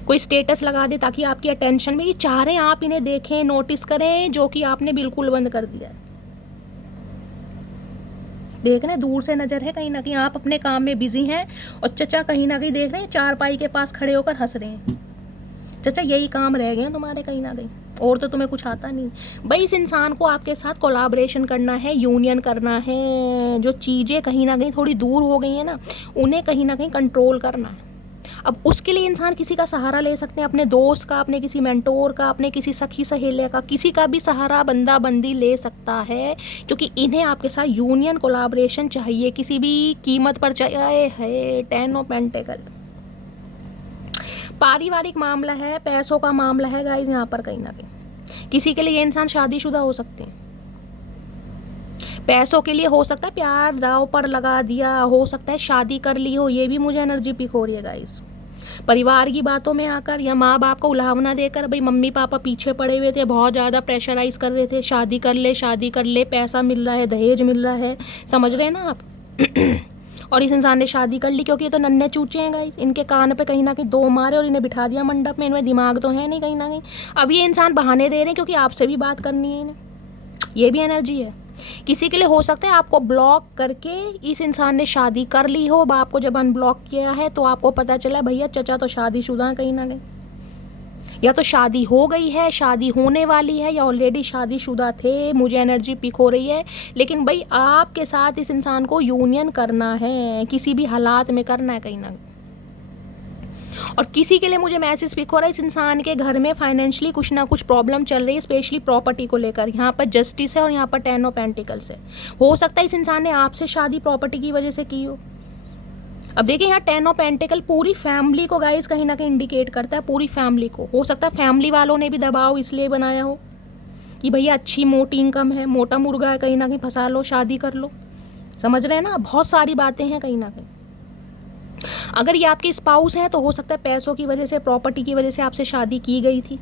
कोई स्टेटस लगा दे ताकि आपकी अटेंशन में, ये चाह रहे हैं आप इन्हें देखें, नोटिस करें, जो कि आपने बिल्कुल बंद कर दिया है। देख रहे हैं, दूर से नज़र है कहीं ना कहीं, आप अपने काम में बिजी हैं और चचा कहीं ना कहीं देख रहे हैं, चारपाई के पास खड़े होकर हंस रहे हैं। चचा यही काम रह गए हैं तुम्हारे कहीं ना कहीं, और तो तुम्हें कुछ आता नहीं भाई। इस इंसान को आपके साथ कोलैबोरेशन करना है, यूनियन करना है। जो चीज़ें कहीं ना कहीं थोड़ी दूर हो गई हैं ना, उन्हें कहीं ना कहीं कंट्रोल करना है। अब उसके लिए इंसान किसी का सहारा ले सकते हैं, अपने दोस्त का, अपने किसी मेंटोर का, अपने किसी सखी सहेलिया का, किसी का भी सहारा बंदा बंदी ले सकता है, क्योंकि इन्हें आपके साथ यूनियन कोलैबोरेशन चाहिए, किसी भी कीमत पर चाहिए है। 10 ऑफ पेंटेकल, पारिवारिक मामला है, पैसों का मामला है गाइस यहाँ पर कहीं ना कहीं। किसी के लिए ये इंसान शादीशुदा हो सकते हैं, पैसों के लिए हो सकता है प्यार दाव पर लगा दिया, हो सकता है शादी कर ली हो, ये भी मुझे एनर्जी पिक हो रही है गाइस। परिवार की बातों में आकर या माँ बाप को उलाहना देकर, भाई मम्मी पापा पीछे पड़े हुए थे, बहुत ज़्यादा प्रेशराइज कर रहे थे, शादी कर ले शादी कर ले, पैसा मिल रहा है, दहेज मिल रहा है, समझ रहे हैं ना आप। और इस इंसान ने शादी कर ली क्योंकि ये तो नन्हे चूचे हैं गाइस, इनके कान पे कहीं ना कहीं 2 मारे और इन्हें बिठा दिया मंडप में। इनमें दिमाग तो है नहीं कहीं ना कहीं। अब ये इंसान बहाने दे रहे हैं क्योंकि आपसे भी बात करनी है इन्हें, ये भी एनर्जी है। किसी के लिए हो सकता है आपको ब्लॉक करके इस इंसान ने शादी कर ली हो, बाप को जब अनब्लॉक किया है तो आपको पता चला भैया चचा तो शादीशुदा है कहीं ना कहीं, या तो शादी हो गई है, शादी होने वाली है, या ऑलरेडी शादीशुदा थे, मुझे एनर्जी पिक हो रही है। लेकिन भाई आपके साथ इस इंसान को यूनियन करना है, किसी भी हालात में करना है कहीं ना कहीं। और किसी के लिए मुझे मैसेज पिक हो रहा है, इस इंसान के घर में फाइनेंशियली कुछ ना कुछ प्रॉब्लम चल रही है, स्पेशली प्रॉपर्टी को लेकर। यहाँ पर जस्टिस है और यहाँ पर 10 ऑफ पेंटिकल्स है। हो सकता है इस इंसान ने आपसे शादी प्रॉपर्टी की वजह से की हो। अब देखिए यहाँ 10 ऑफ पेंटिकल पूरी फैमिली को गाइस कहीं ना कहीं इंडिकेट करता है, पूरी फैमिली को। हो सकता है फैमिली वालों ने भी दबाव इसलिए बनाया हो कि भैया अच्छी मोटी इनकम है, मोटा मुर्गा है, कहीं ना कहीं फंसा लो, शादी कर लो। समझ रहे हैं ना, बहुत सारी बातें हैं कहीं ना कहीं। अगर ये आपके स्पाउस हैं तो हो सकता है पैसों की वजह से, प्रॉपर्टी की वजह से आपसे शादी की गई थी।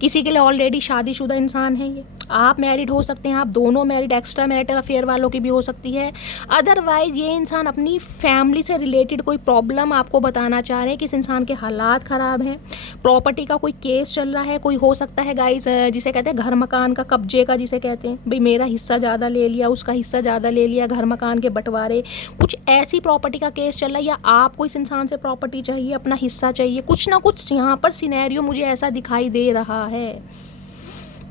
किसी के लिए ऑलरेडी शादीशुदा इंसान है ये। आप मैरिड हो सकते हैं, आप दोनों मैरिड, एक्स्ट्रा मैरिटल अफेयर वालों की भी हो सकती है। अदरवाइज ये इंसान अपनी फैमिली से रिलेटेड कोई प्रॉब्लम आपको बताना चाह रहे हैं कि इस इंसान के हालात ख़राब हैं, प्रॉपर्टी का कोई केस चल रहा है। कोई हो सकता है गाइस जिसे कहते हैं घर मकान का कब्जे का, जिसे कहते हैं भाई मेरा हिस्सा ज़्यादा ले लिया, उसका हिस्सा ज़्यादा ले लिया, घर मकान के बंटवारे, कुछ ऐसी प्रॉपर्टी का केस चल रहा है। या आपको इस इंसान से प्रॉपर्टी चाहिए, अपना हिस्सा चाहिए, कुछ ना कुछ यहाँ पर सिनेरियो मुझे ऐसा दिखाई दे रहा है।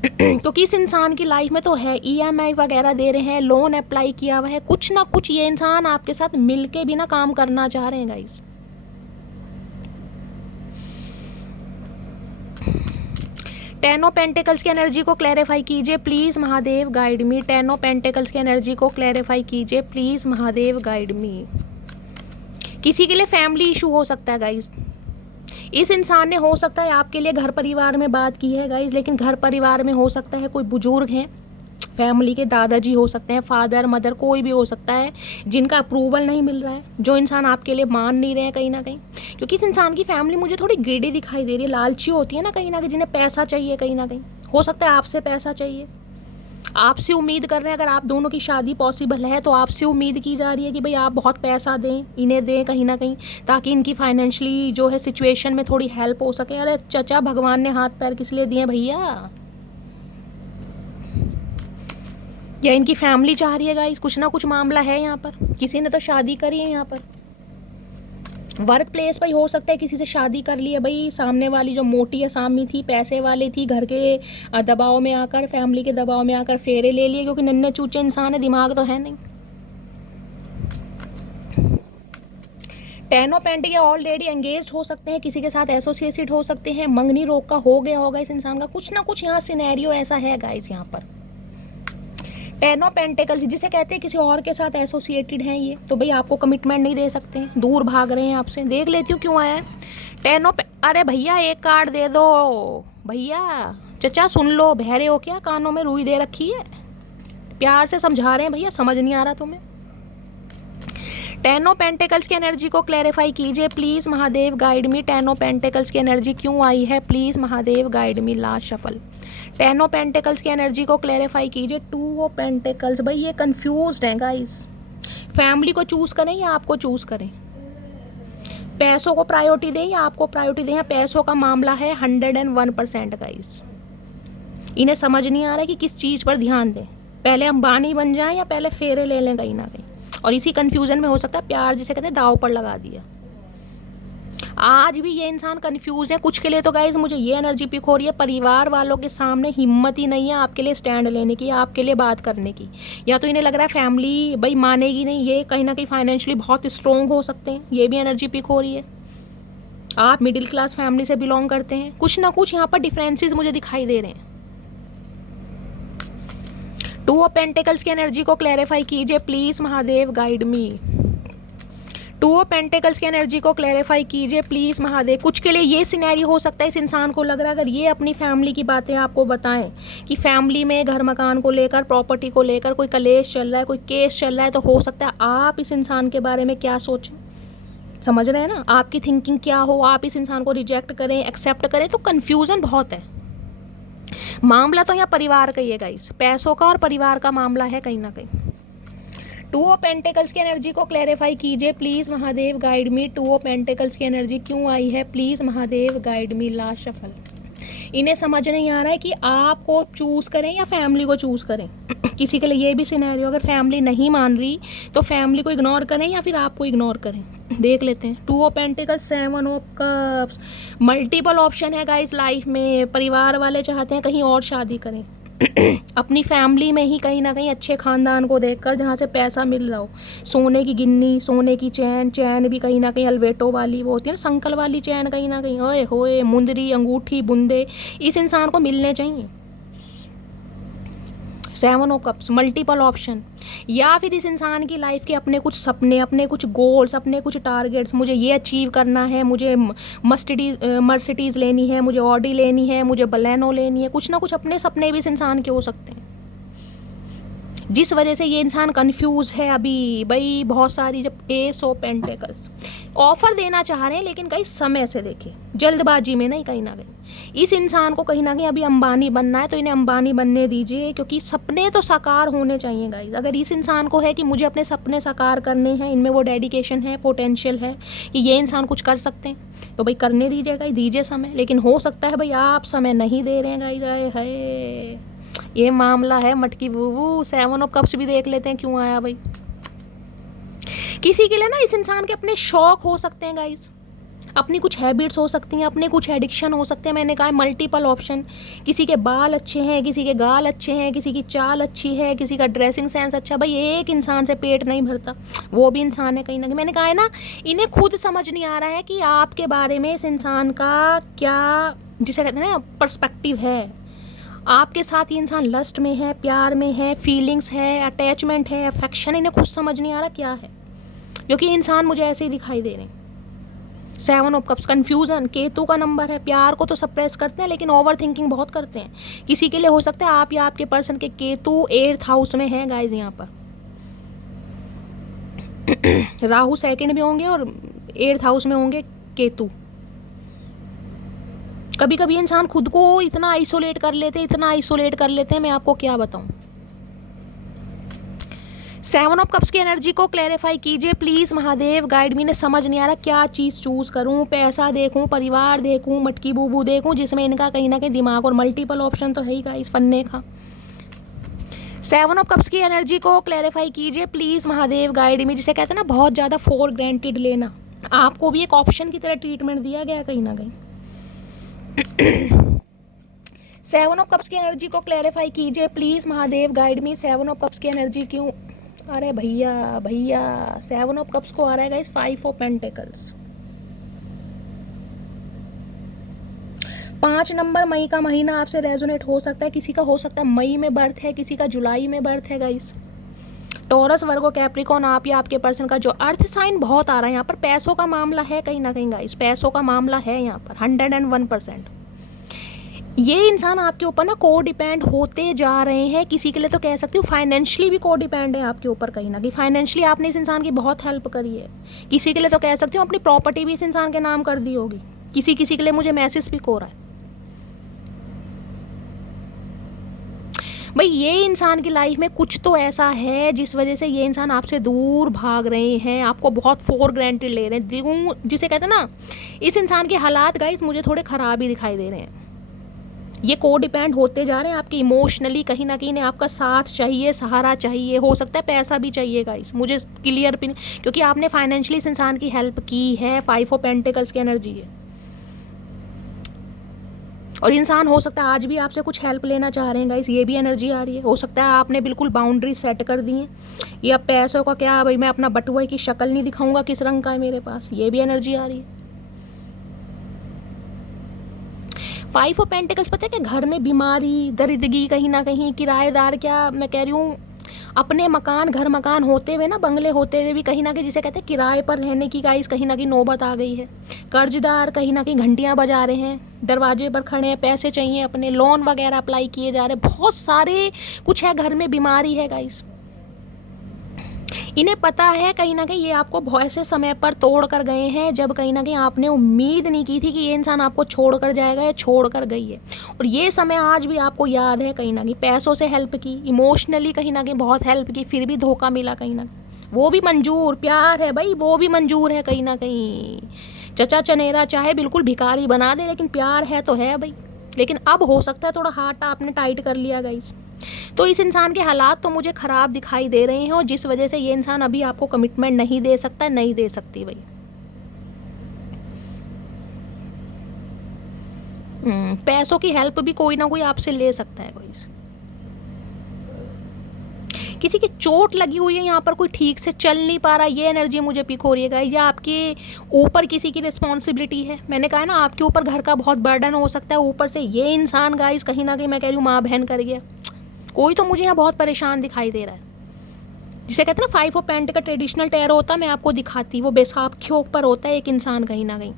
क्योंकि इस इंसान की लाइफ में तो है, EMI वगैरह दे रहे हैं, लोन अप्लाई किया हुआ है, कुछ ना कुछ ये इंसान आपके साथ मिलके भी ना काम करना चाह रहे हैं गाइस। 10 ऑफ पेंटिकल्स की एनर्जी को क्लैरिफाई कीजिए please Mahadev, guide me. 10 of pentacles की एनर्जी को क्लैरिफाई कीजिए प्लीज़ महादेव, गाइड मी। किसी के लिए फैमिली इशू हो सकता है गाइस। इस इंसान ने हो सकता है आपके लिए घर परिवार में बात की है गाइस, लेकिन घर परिवार में हो सकता है कोई बुजुर्ग हैं, फैमिली के दादाजी हो सकते हैं, फादर मदर, कोई भी हो सकता है जिनका अप्रूवल नहीं मिल रहा है, जो इंसान आपके लिए मान नहीं रहे हैं कहीं ना कहीं। क्योंकि इस इंसान की फैमिली मुझे थोड़ी ग्रीडी दिखाई दे रही है, लालची होती है ना कहीं, जिन्हें पैसा चाहिए कहीं ना कहीं। हो सकता है आपसे पैसा चाहिए, आपसे उम्मीद कर रहे हैं। अगर आप दोनों की शादी पॉसिबल है तो आपसे उम्मीद की जा रही है कि भाई आप बहुत पैसा दें, इन्हें दें कहीं ना कहीं, ताकि इनकी फाइनेंशियली जो है सिचुएशन में थोड़ी हेल्प हो सके। अरे चचा, भगवान ने हाथ पैर किस लिए दिए भैया? या इनकी फैमिली चाह रही है गाइस, कुछ ना कुछ मामला है यहाँ पर। किसी ने तो शादी करी है यहाँ पर, वर्क प्लेस पर हो सकता है किसी से शादी कर ली है भाई। सामने वाली जो मोटी असामी थी, पैसे वाली थी, घर के दबाव में आकर, फैमिली के दबाव में आकर फेरे ले लिए, क्योंकि नन्हे चूचे इंसान है, दिमाग तो है नहीं। 10 ऑफ पेंटिकल ऑलरेडी एंगेज्ड हो सकते हैं, किसी के साथ एसोसिएटेड हो सकते हैं, मंगनी रोग का हो गया होगा इस इंसान का, कुछ ना कुछ यहाँ सिनेरियो ऐसा है गाइस। यहाँ पर 10 ऑफ पेंटिकल्स जिसे कहते हैं किसी और के साथ एसोसिएटेड हैं ये, तो भाई आपको कमिटमेंट नहीं दे सकते हैं, दूर भाग रहे हैं आपसे। देख लेती हूँ क्यों आया है 10 ऑफ। अरे भैया एक कार्ड दे दो भैया। चचा सुन लो, बहरे हो क्या? कानों में रुई दे रखी है, प्यार से समझा रहे हैं भैया, समझ नहीं आ रहा तुम्हें। 10 ऑफ पेंटिकल्स की एनर्जी को क्लैरिफाई कीजिए please Mahadev, guide me. 10 of pentacles की एनर्जी क्यों आई है please Mahadev, guide me. Last shuffle. 10 of pentacles की एनर्जी को क्लैरिफाई कीजिए। 2 ऑफ पेंटिकल्स, भाई ये कंफ्यूज्ड हैं गाइस। फैमिली को चूज़ करें या आपको चूज़ करें? पैसों को प्रायोरिटी दें या आपको प्रायोरिटी दें? पैसों का मामला है 101% गाइस। इन्हें समझ नहीं आ रहा है कि किस चीज़ पर ध्यान दें, पहले अंबानी बन जाएं या पहले फेरे ले लें कहीं ना कहीं। और इसी कन्फ्यूज़न में हो सकता है प्यार जिसे कहते हैं दाव पर लगा दिया। आज भी ये इंसान कंफ्यूज है। कुछ के लिए तो गाइज मुझे ये एनर्जी पिक हो रही है, परिवार वालों के सामने हिम्मत ही नहीं है आपके लिए स्टैंड लेने की, आपके लिए बात करने की। या तो इन्हें लग रहा है फैमिली भाई मानेगी नहीं, ये कहीं ना कहीं फाइनेंशियली बहुत स्ट्रॉन्ग हो सकते हैं, ये भी एनर्जी पिक हो रही है। आप मिडिल क्लास फैमिली से बिलोंग करते हैं, कुछ ना कुछ यहाँ पर डिफरेंसेस मुझे दिखाई दे रहे हैं। 2 ऑफ पेंटिकल्स की एनर्जी को क्लैरिफाई कीजिए please Mahadev, guide me. 2 of pentacles की एनर्जी को क्लैरिफाई कीजिए प्लीज़ महादेव। कुछ के लिए ये सिनेरियो हो सकता है, इस इंसान को लग रहा है अगर ये अपनी फैमिली की बातें आपको बताएं कि फैमिली में घर मकान को लेकर, प्रॉपर्टी को लेकर कोई कलेश चल रहा है, कोई केस चल रहा है, तो हो सकता है आप इस इंसान के बारे में क्या सोचें। समझ रहे हैं ना, आपकी थिंकिंग क्या हो, आप इस इंसान को रिजेक्ट करें, एक्सेप्ट करें, तो कन्फ्यूज़न बहुत है। मामला तो यहाँ परिवार का ही है गाइस, पैसों का और परिवार का मामला है कहीं ना कहीं। 2 ऑफ पेंटिकल्स की एनर्जी को क्लैरिफाई कीजिए please Mahadev, guide me. 2 of pentacles की एनर्जी क्यों आई है please Mahadev, guide me. Last shuffle. इन्हें समझ नहीं आ रहा है कि आपको चूज़ करें या फैमिली को चूज़ करें। किसी के लिए ये भी सिनेरियो, अगर फैमिली नहीं मान रही तो फैमिली को इग्नोर करें या फिर आपको इग्नोर करें। देख लेते हैं। 2 of pentacles, 7 of cups. Multiple option है गाइस लाइफ में। परिवार वाले चाहते हैं कहीं और शादी करें, अपनी फैमिली में ही कहीं ना कहीं अच्छे खानदान को देखकर जहाँ से पैसा मिल रहा हो, सोने की गिन्नी, सोने की चैन, चैन भी कहीं ना कहीं अल्वेटो वाली, वो होती है ना संकल वाली चैन, कहीं ना कहीं ओए होए, मुंदरी, अंगूठी, बुंदे, इस इंसान को मिलने चाहिए। 7 ऑफ कप्स, मल्टीपल ऑप्शन। या फिर इस इंसान की लाइफ के अपने कुछ सपने, अपने कुछ गोल्स, अपने कुछ टारगेट्स, मुझे ये अचीव करना है, मुझे मर्सिडीज़ लेनी है, मुझे ऑडी लेनी है, मुझे बलेनो लेनी है, कुछ ना कुछ अपने सपने भी इस इंसान के हो सकते हैं, जिस वजह से ये इंसान कंफ्यूज है अभी भाई। बहुत सारी जब एस ऑफ पेंटिकल्स ऑफर देना चाह रहे हैं, लेकिन कहीं समय से देखिए, जल्दबाजी में नहीं। कहीं ना कहीं इस इंसान को कहीं ना कहीं अभी अंबानी बनना है, तो इन्हें अंबानी बनने दीजिए, क्योंकि सपने तो साकार होने चाहिए गाइस। अगर इस इंसान को है कि मुझे अपने सपने साकार करने हैं, इनमें वो डेडिकेशन है, पोटेंशियल है कि ये इंसान कुछ कर सकते हैं, तो भाई करने दीजिए गाइस, दीजिए समय। लेकिन हो सकता है भाई आप समय नहीं दे रहे हैं गाइस, आए है ये मामला है मटकी बूबू। 7 ऑफ कप्स भी देख लेते हैं क्यों आया भाई। किसी के लिए ना इस इंसान के अपने शौक हो सकते हैं गाइस, अपनी कुछ हैबिट्स हो सकती हैं, अपने कुछ एडिक्शन हो सकते हैं। मैंने कहा मल्टीपल ऑप्शन। किसी के बाल अच्छे हैं, किसी के गाल अच्छे हैं, किसी की चाल अच्छी है, किसी का ड्रेसिंग सेंस अच्छा। भाई एक इंसान से पेट नहीं भरता, वो भी इंसान है कहीं ना कहीं। मैंने कहा है ना, इन्हें खुद समझ नहीं आ रहा है कि आपके बारे में इस इंसान का क्या, जिसे कहते हैं ना, पर्सपेक्टिव है। आपके साथ ये इंसान लस्ट में है, प्यार में है, फीलिंग्स है, अटैचमेंट है, अफेक्शन, इन्हें खुद समझ नहीं आ रहा क्या है, क्योंकि इंसान मुझे ऐसे ही दिखाई दे रहे हैं। 7 ऑफ कप्स, कन्फ्यूज़न, केतु का नंबर है। प्यार को तो सप्रेस करते हैं, लेकिन ओवर थिंकिंग बहुत करते हैं। किसी के लिए हो सकता है आप या आपके पर्सन के केतु 8th हाउस में है गाइज। यहाँ पर राहु सेकंड में होंगे और 8th हाउस में होंगे केतु। कभी कभी इंसान खुद को इतना आइसोलेट कर लेते हैं, इतना आइसोलेट कर लेते हैं, मैं आपको क्या बताऊं। 7 ऑफ कप्स की एनर्जी को क्लैरिफाई कीजिए प्लीज़ महादेव, गाइड मी। ने समझ नहीं आ रहा क्या चीज़ चूज़ करूं, पैसा देखूं, परिवार देखूं, मटकी बूबू देखूं, जिसमें इनका कहीं ना कहीं दिमाग और मल्टीपल ऑप्शन तो है ही गाइस फन्ने का। 7 ऑफ कप्स की एनर्जी को क्लैरिफाई कीजिए प्लीज़ महादेव, गाइड मी। जिसे कहते हैं ना बहुत ज़्यादा फॉर ग्रांटेड लेना, आपको भी एक ऑप्शन की तरह ट्रीटमेंट दिया गया कहीं ना कहीं। 7 ऑफ कप्स की एनर्जी को क्लैरिफाई कीजिए please Mahadev, guide me. 7 of cups की एनर्जी क्यों, अरे भैया भैया 7 ऑफ कप्स को आ रहा है गाइस 5 ऑफ पेंटिकल्स। 5 नंबर, मई का महीना आपसे रेजोनेट हो सकता है। किसी का हो सकता है मई में बर्थ है, किसी का जुलाई में बर्थ है गाइस। टॉरस, वर्गो, कैप्रिकॉन, आप या आपके पर्सन का जो अर्थ साइन बहुत आ रहा है यहाँ पर। पैसों का मामला है कहीं ना कहीं गाइस, पैसों का मामला है यहाँ पर 101%। ये इंसान आपके ऊपर ना को डिपेंड होते जा रहे हैं। किसी के लिए तो कह सकती हूँ फाइनेंशियली भी को डिपेंड है आपके ऊपर कहीं ना कहीं। फाइनेंशियली आपने इस इंसान की बहुत हेल्प करी है। किसी के लिए तो कह सकती हूँ अपनी प्रॉपर्टी भी इस इंसान के नाम कर दी होगी। किसी किसी के लिए मुझे मैसेज भी हो रहा है भाई। ये इंसान की लाइफ में कुछ तो ऐसा है जिस वजह से ये इंसान आपसे दूर भाग रहे हैं, आपको बहुत फॉर ग्रांटेड ले रहे हैं। जिसे कहते हैं ना, इस इंसान के हालात गाइस मुझे थोड़े ख़राब ही दिखाई दे रहे हैं। ये को डिपेंड होते जा रहे हैं आपके इमोशनली, कहीं ना कहीं आपका साथ चाहिए, सहारा चाहिए, हो सकता है पैसा भी चाहिए गाइस, मुझे क्लियर भी, क्योंकि आपने फाइनेंशियली इस इंसान की हेल्प की है। 5 ऑफ पेंटिकल्स की एनर्जी है, और इंसान हो सकता है आज भी आपसे कुछ हेल्प लेना चाह रहे हैं गाइस, ये भी एनर्जी आ रही है। हो सकता है आपने बिल्कुल बाउंड्री सेट कर दी है, या पैसों का क्या भाई, मैं अपना बटुआ की शक्ल नहीं दिखाऊंगा किस रंग का है मेरे पास, ये भी एनर्जी आ रही है। 5 ऑफ पेंटिकल्स, पता है कि घर में बीमारी, दरिद्रगी, कहीं ना कहीं किराएदार, क्या मैं कह रही हूँ, अपने मकान, घर मकान होते हुए ना, बंगले होते हुए भी कहीं ना कहीं जिसे कहते हैं किराए पर रहने की गाइस कहीं ना कहीं नौबत आ गई है। कर्जदार कहीं ना कहीं घंटियां बजा रहे हैं, दरवाजे पर खड़े हैं, पैसे चाहिए, अपने लोन वगैरह अप्लाई किए जा रहे हैं, बहुत सारे कुछ है, घर में बीमारी है गाइस। इन्हें पता है कहीं ना कहीं ये आपको बहुत ऐसे समय पर तोड़ कर गए हैं जब कहीं ना कहीं आपने उम्मीद नहीं की थी कि ये इंसान आपको छोड़ कर जाएगा, या छोड़ कर गई है। और ये समय आज भी आपको याद है कहीं ना कहीं। पैसों से हेल्प की, इमोशनली कहीं ना कहीं बहुत हेल्प की, फिर भी धोखा मिला कहीं ना कहीं। वो भी मंजूर, प्यार है भाई, वो भी मंजूर है कहीं ना कहीं। चचा चनेरा चाहे बिल्कुल भिखारी बना दे, लेकिन प्यार है तो है भाई। लेकिन अब हो सकता है थोड़ा हाथ आपने टाइट कर लिया गाइस। तो इस इंसान के हालात तो मुझे ख़राब दिखाई दे रहे हैं, और जिस वजह से ये इंसान अभी आपको कमिटमेंट नहीं दे सकता, नहीं दे सकती भाई। पैसों की हेल्प भी कोई ना कोई आपसे ले सकता है गाइस। किसी की चोट लगी हुई है यहाँ पर, कोई ठीक से चल नहीं पा रहा, ये एनर्जी मुझे पिक हो रही है गाइस। या आपके ऊपर किसी की रिस्पॉन्सिबिलिटी है, मैंने कहा है ना आपके ऊपर घर का बहुत बर्डन हो सकता है, ऊपर से ये इंसान गाइस कहीं ना कहीं मैं कह रही हूँ माँ बहन कर गया। कोई तो मुझे यहाँ बहुत परेशान दिखाई दे रहा है, जिसे कहते हैं ना 5 ऑफ पेंट का ट्रेडिशनल टैरो होता है, मैं आपको दिखाती, वो बैसाखियों पर होता है। एक इंसान कहीं ना कहीं,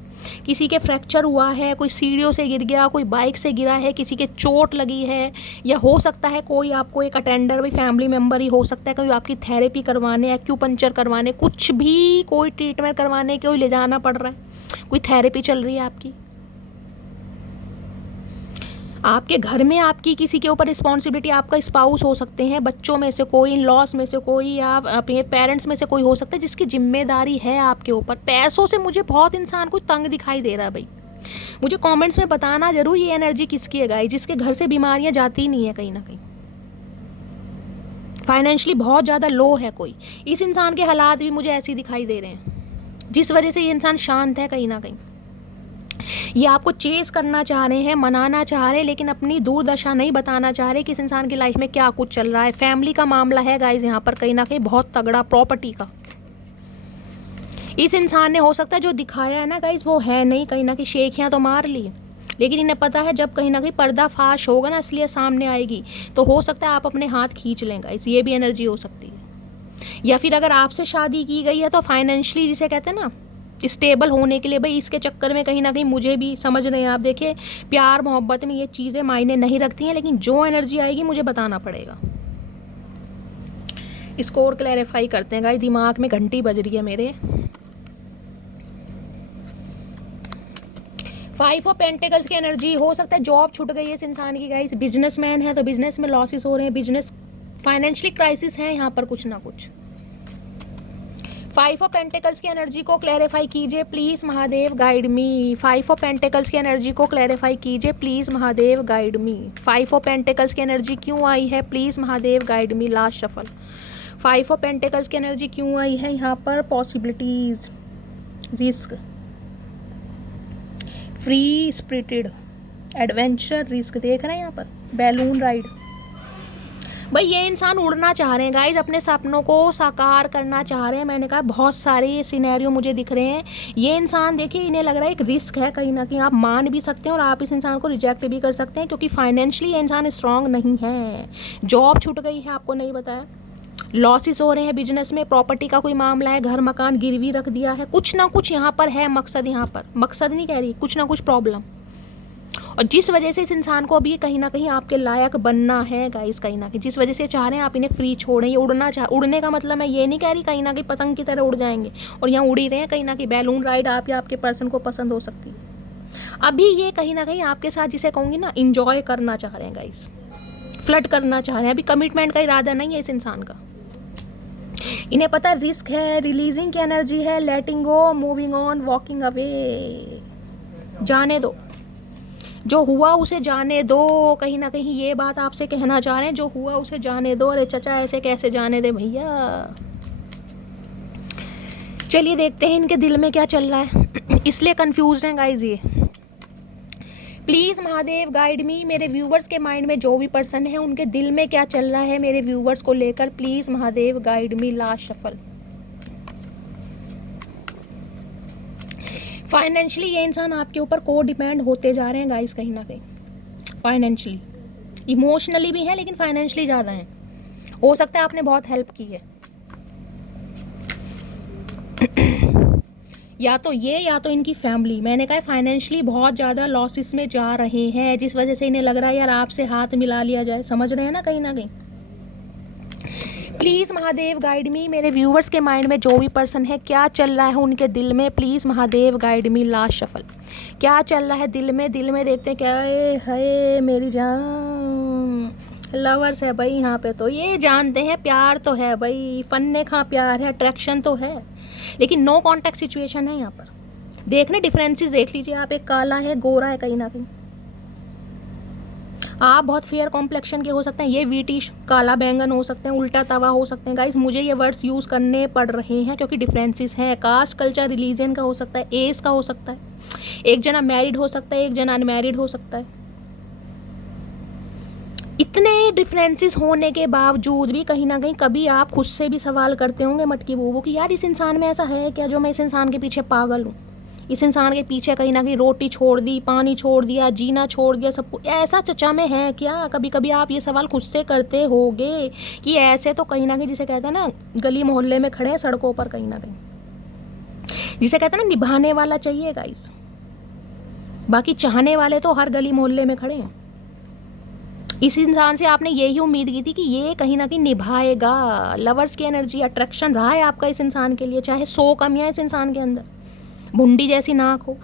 किसी के फ्रैक्चर हुआ है, कोई सीढ़ियों से गिर गया, कोई बाइक से गिरा है, किसी के चोट लगी है, या हो सकता है कोई आपको एक अटेंडर भी फैमिली मेम्बर ही हो सकता है, कोई आपकी थेरेपी करवाने, एक्यूपंक्चर करवाने, कुछ भी कोई ट्रीटमेंट करवाने कोई ले जाना पड़ रहा है, कोई थेरेपी चल रही है आपकी। आपके घर में आपकी किसी के ऊपर रिस्पॉन्सिबिलिटी, आपका स्पाउस हो सकते हैं, बच्चों में से कोई, इन लॉस में से कोई, या अपने पेरेंट्स में से कोई हो सकता है जिसकी जिम्मेदारी है आपके ऊपर। पैसों से मुझे बहुत इंसान को तंग दिखाई दे रहा है भाई। मुझे कमेंट्स में बताना जरूर ये एनर्जी किसकी है गाइस, जिसके घर से बीमारियां जाती नहीं है कहीं ना कहीं, फाइनेंशियली बहुत ज़्यादा लो है कोई। इस इंसान के हालात भी मुझे ऐसे दिखाई दे रहे हैं, जिस वजह से ये इंसान शांत है कहीं ना कहीं। ये आपको चेस करना चाह रहे हैं, मनाना चाह रहे हैं, लेकिन अपनी दुर्दशा नहीं बताना चाह रहे कि इस इंसान की लाइफ में क्या कुछ चल रहा है। फैमिली का मामला है गाइस यहाँ पर कहीं ना कहीं बहुत तगड़ा, प्रॉपर्टी का। इस इंसान ने हो सकता है जो दिखाया है ना गाइस वो है नहीं, कहीं ना कहीं शेखियाँ तो मार ली, लेकिन इन्हें पता है जब कहीं ना कहीं पर्दाफाश होगा ना इसलिए सामने आएगी, तो हो सकता है आप अपने हाथ खींच लें गाइस, ये भी एनर्जी हो सकती है। या फिर अगर आपसे शादी की गई है तो फाइनेंशियली जिसे कहते हैं ना स्टेबल होने के लिए भाई, इसके चक्कर में कहीं ना कहीं मुझे भी समझ रहे हैं आप। देखिए प्यार मोहब्बत में ये चीज़ें मायने नहीं रखती हैं, लेकिन जो एनर्जी आएगी मुझे बताना पड़ेगा। इसको और क्लैरिफाई करते हैं गाइस, दिमाग में घंटी बज रही है मेरे। 5 ऑफ पेंटिकल्स की एनर्जी हो सकता है जॉब छूट गई है इस इंसान की गाइस, बिजनेसमैन है तो बिजनेस में लॉसेस हो रहे हैं, बिजनेस फाइनेंशियली क्राइसिस है यहाँ पर कुछ ना कुछ। 5 ऑफ पेंटिकल्स की एनर्जी को क्लैरिफाई कीजिए please Mahadev, guide me. 5 of pentacles की एनर्जी को क्लैरिफाई कीजिए please Mahadev, guide me. 5 of pentacles की एनर्जी क्यों आई है please Mahadev, guide me. Last shuffle. 5 of pentacles की एनर्जी क्यों आई है यहाँ पर? Possibilities, risk, free spirited, adventure, risk देख रहे हैं यहाँ पर, बैलून राइड। भाई ये इंसान उड़ना चाह रहे हैं गाइज, अपने सपनों को साकार करना चाह रहे हैं। मैंने कहा बहुत सारे सिनेरियो मुझे दिख रहे हैं। ये इंसान देखिए इन्हें लग रहा है एक रिस्क है, कहीं ना कहीं आप मान भी सकते हैं और आप इस इंसान को रिजेक्ट भी कर सकते हैं, क्योंकि फाइनेंशियली ये इंसान स्ट्रांग नहीं है। जॉब छूट गई है, आपको नहीं बताया, लॉसेस हो रहे हैं बिजनेस में, प्रॉपर्टी का कोई मामला है, घर मकान गिरवी रख दिया है, कुछ ना कुछ यहाँ पर है मकसद। यहाँ पर मकसद नहीं कह रही, कुछ ना कुछ प्रॉब्लम, और जिस वजह से इस इंसान को अभी कहीं ना कहीं आपके लायक बनना है गाइस, कहीं ना कहीं जिस वजह से चाह रहे हैं आप इन्हें फ्री छोड़ें। ये उड़ने का मतलब मैं ये नहीं कह रही कहीं ना कहीं पतंग की तरह उड़ जाएंगे और यहाँ उड़ ही रहे हैं कहीं ना कहीं। बैलून राइड आप या आपके पर्सन को पसंद हो सकती है। अभी ये कहीं ना कहीं आपके साथ जिसे कहूँगी ना इंजॉय करना चाह रहे हैं गाइस, फ्लर्ट करना चाह रहे हैं। अभी कमिटमेंट का इरादा नहीं है इस इंसान का। इन्हें पता है रिस्क है, रिलीजिंग की एनर्जी है, लेटिंग गो, मूविंग ऑन, वॉकिंग अवे। जाने दो, जो हुआ उसे जाने दो। कहीं ना कहीं ये बात आपसे कहना चाह रहे हैं, जो हुआ उसे जाने दो। अरे चचा ऐसे कैसे जाने दे भैया। चलिए देखते हैं इनके दिल में क्या चल रहा है। इसलिए कंफ्यूज हैं गाइज ये। प्लीज़ महादेव गाइड मी। मेरे व्यूवर्स के माइंड में जो भी पर्सन है उनके दिल में क्या चल रहा है मेरे व्यूवर्स को लेकर, please Mahadev guide me. Last shuffle. Financially ये इंसान आपके ऊपर को डिपेंड होते जा रहे हैं गाइस, कहीं ना कहीं फाइनेंशियली, इमोशनली भी है लेकिन फाइनेंशियली ज़्यादा है। हो सकता है आपने बहुत हेल्प की है या तो ये या तो इनकी फैमिली। मैंने कहा फाइनेंशियली बहुत ज़्यादा लॉसेस में जा रहे हैं, जिस वजह से इन्हें लग रहा है यार आपसे हाथ मिला लिया जाए। समझ रहे हैं ना कहीं ना कहीं। प्लीज़ महादेव गाइड मी। मेरे व्यूवर्स के माइंड में जो भी पर्सन है क्या चल रहा है उनके दिल में, please Mahadev guide me. Last shuffle. क्या चल रहा है दिल में? दिल में देखते हैं क्या है मेरी जान। लवर्स है भाई यहाँ पे, तो ये जानते हैं प्यार तो है भाई, फन्ने का प्यार है, अट्रैक्शन तो है, लेकिन नो कॉन्टैक्ट सिचुएशन है यहाँ पर। देखने डिफरेंसेस देख लीजिए आप, एक काला है, गोरा है, कहीं ना कहीं आप बहुत फेयर कॉम्प्लेक्शन के हो सकते हैं, ये वीटिश काला बैंगन हो सकते हैं, उल्टा तवा हो सकते हैं गाइस। मुझे ये वर्ड्स यूज़ करने पड़ रहे हैं क्योंकि डिफरेंसेस हैं। कास्ट, कल्चर, रिलीजन का हो सकता है, एज का हो सकता है, एक जना मैरिड हो सकता है, एक जना अनमैरिड हो सकता है। इतने डिफरेंसेस होने के बावजूद भी कहीं ना कहीं कभी आप खुद से भी सवाल करते होंगे मटकी बूबू कि यार इस इंसान में ऐसा है क्या जो मैं इस इंसान के पीछे पागल हूँ, इस इंसान के पीछे कहीं ना कहीं रोटी छोड़ दी, पानी छोड़ दिया, जीना छोड़ दिया, सब कुछ ऐसा चचा में है क्या? कभी कभी आप ये सवाल खुद से करते होगे कि ऐसे तो कहीं ना कहीं जिसे कहते हैं ना गली मोहल्ले में खड़े हैं सड़कों पर, कहीं ना कहीं जिसे कहते हैं ना निभाने वाला चाहिए गाइस, बाकी चाहने वाले तो हर गली मोहल्ले में खड़े हैं। इस इंसान से आपने यही उम्मीद की थी कि ये कहीं ना कहीं निभाएगा। लवर्स की एनर्जी, अट्रैक्शन रहा है आपका इस इंसान के लिए, चाहे 100 कमियां इस इंसान के अंदर, भुंडी जैसी नाक हो,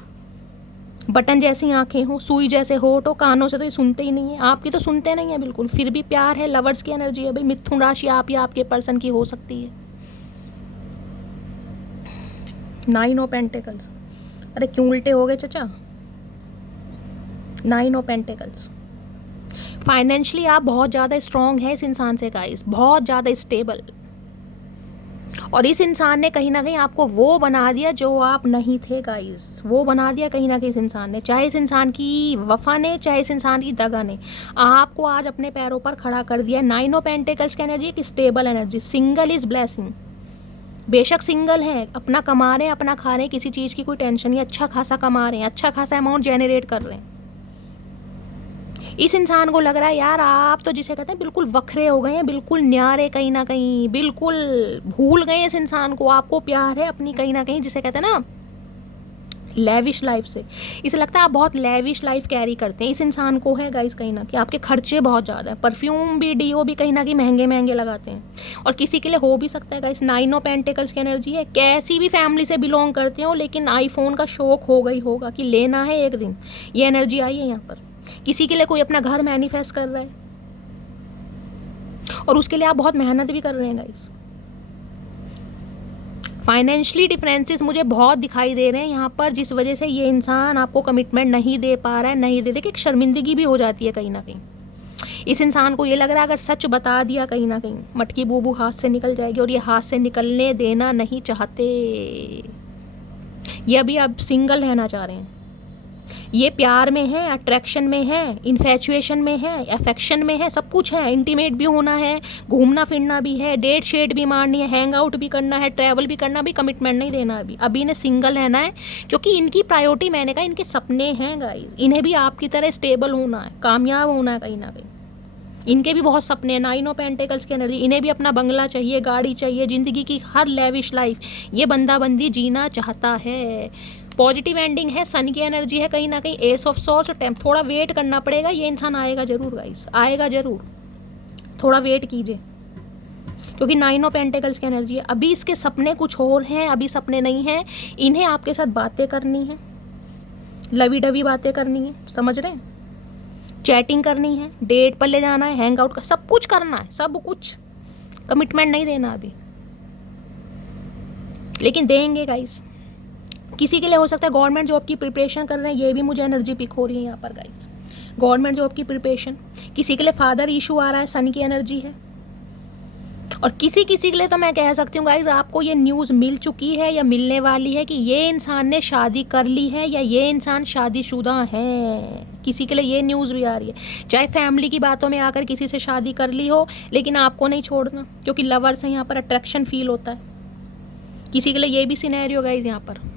बटन जैसी आंखें हो, सुई जैसे होठ हो, कानों से तो ये सुनते ही नहीं है, आपकी तो सुनते नहीं है बिल्कुल, फिर भी प्यार है। लवर्स की एनर्जी है भाई। मिथुन राशि आप या आपके पर्सन की हो सकती है। 9 ऑफ पेंटिकल्स, अरे क्यों उल्टे हो गए चचा? 9 ऑफ पेंटिकल्स। फाइनेंशियली आप बहुत ज़्यादा स्ट्रॉन्ग है इस इंसान से गाइस, बहुत ज़्यादा स्टेबल, और इस इंसान ने कहीं ना कहीं आपको वो बना दिया जो आप नहीं थे गाइस, वो बना दिया कहीं ना कहीं इस इंसान ने, चाहे इस इंसान की वफा ने, चाहे इस इंसान की दगा ने, आपको आज अपने पैरों पर खड़ा कर दिया। 9 ऑफ पेंटिकल्स की एनर्जी एक stable energy. Single is blessing, बेशक सिंगल हैं, अपना कमा रहे हैं, अपना खा रहे हैं, किसी चीज़ की कोई टेंशन नहीं, अच्छा खासा कमा रहे हैं, अच्छा खासा अमाउंट जेनरेट कर रहे हैं। इस इंसान को लग रहा है यार आप तो जिसे कहते हैं बिल्कुल वखरे हो गए हैं, बिल्कुल न्यारे, कहीं ना कहीं बिल्कुल भूल गए इस इंसान को। आपको प्यार है अपनी कहीं ना कहीं जिसे कहते हैं ना लेविश लाइफ से, इसे लगता है आप बहुत लेविश लाइफ कैरी करते हैं। इस इंसान को है गाइस कहीं ना कहीं आपके खर्चे बहुत ज़्यादा है, परफ्यूम भी, डीओ भी कहीं ना कहीं महंगे महंगे लगाते हैं, और किसी के लिए हो भी सकता है गाइस। 9 ऑफ पेंटिकल्स की एनर्जी है, कैसी भी फैमिली से बिलोंग करते हो लेकिन आईफोन का शौक हो गई होगा कि लेना है एक दिन, ये एनर्जी आई है यहाँ पर। किसी के लिए कोई अपना घर मैनिफेस्ट कर रहा है और उसके लिए आप बहुत मेहनत भी कर रहे हैं गाइस। फाइनेंशियली डिफरेंसेस मुझे बहुत दिखाई दे रहे हैं यहाँ पर, जिस वजह से ये इंसान आपको कमिटमेंट नहीं दे पा रहा है, नहीं दे, देखिए एक शर्मिंदगी भी हो जाती है कहीं ना कहीं। इस इंसान को ये लग रहा है अगर सच बता दिया कहीं ना कहीं मटकी बूबू हाथ से निकल जाएगी, और ये हाथ से निकलने देना नहीं चाहते। ये अभी अब सिंगल रहना चाह रहे हैं, ये प्यार में है, अट्रैक्शन में है, इन्फैचुएशन में है, अफेक्शन में है, सब कुछ है, इंटीमेट भी होना है, घूमना फिरना भी है, डेट शेड भी मारनी है, हैंग आउट भी करना है, ट्रैवल भी करना, भी कमिटमेंट नहीं देना अभी इन्हें सिंगल रहना है, क्योंकि इनकी प्रायोरिटी मैंने कहा इनके सपने हैं गाइस, इन्हें भी आपकी तरह स्टेबल होना है, कामयाब होना है कहीं ना कहीं। इनके भी बहुत सपने हैं। 9 ऑफ पेंटिकल्स की एनर्जी, इन्हें भी अपना बंगला चाहिए, गाड़ी चाहिए, ज़िंदगी की हर लेविश लाइफ ये बंदी जीना चाहता है। पॉजिटिव एंडिंग है, सन की एनर्जी है कहीं ना कहीं, एस ऑफ सॉर्ड्स, थोड़ा वेट करना पड़ेगा, ये इंसान आएगा ज़रूर गाइस, आएगा ज़रूर, थोड़ा वेट कीजिए, क्योंकि 9 ऑफ पेंटिकल्स की एनर्जी है। अभी इसके सपने कुछ और हैं, अभी सपने नहीं हैं, इन्हें आपके साथ बातें करनी है, लवी डवी बातें करनी है, समझ रहे हैं, चैटिंग करनी है, डेट पर ले जाना है, हैंग आउट, सब कुछ करना है, सब कुछ, कमिटमेंट नहीं देना अभी, लेकिन देंगे गाइस। किसी के लिए हो सकता है गवर्नमेंट जॉब की प्रिपरेशन कर रहे हैं, ये भी मुझे एनर्जी पिक हो रही है यहाँ पर गाइस, गवर्नमेंट जॉब की प्रिपरेशन। किसी के लिए फादर इशू आ रहा है, सन की एनर्जी है, और किसी के लिए तो मैं कह सकती हूँ गाइस आपको ये न्यूज़ मिल चुकी है या मिलने वाली है कि ये इंसान ने शादी कर ली है या ये इंसान शादीशुदा है। किसी के लिए ये न्यूज़ भी आ रही है, चाहे फैमिली की बातों में आकर किसी से शादी कर ली हो, लेकिन आपको नहीं छोड़ना, क्योंकि लवर्स हैं यहाँ पर, अट्रैक्शन फील होता है। किसी के लिए ये भी सिनेरियो गाइस यहाँ पर।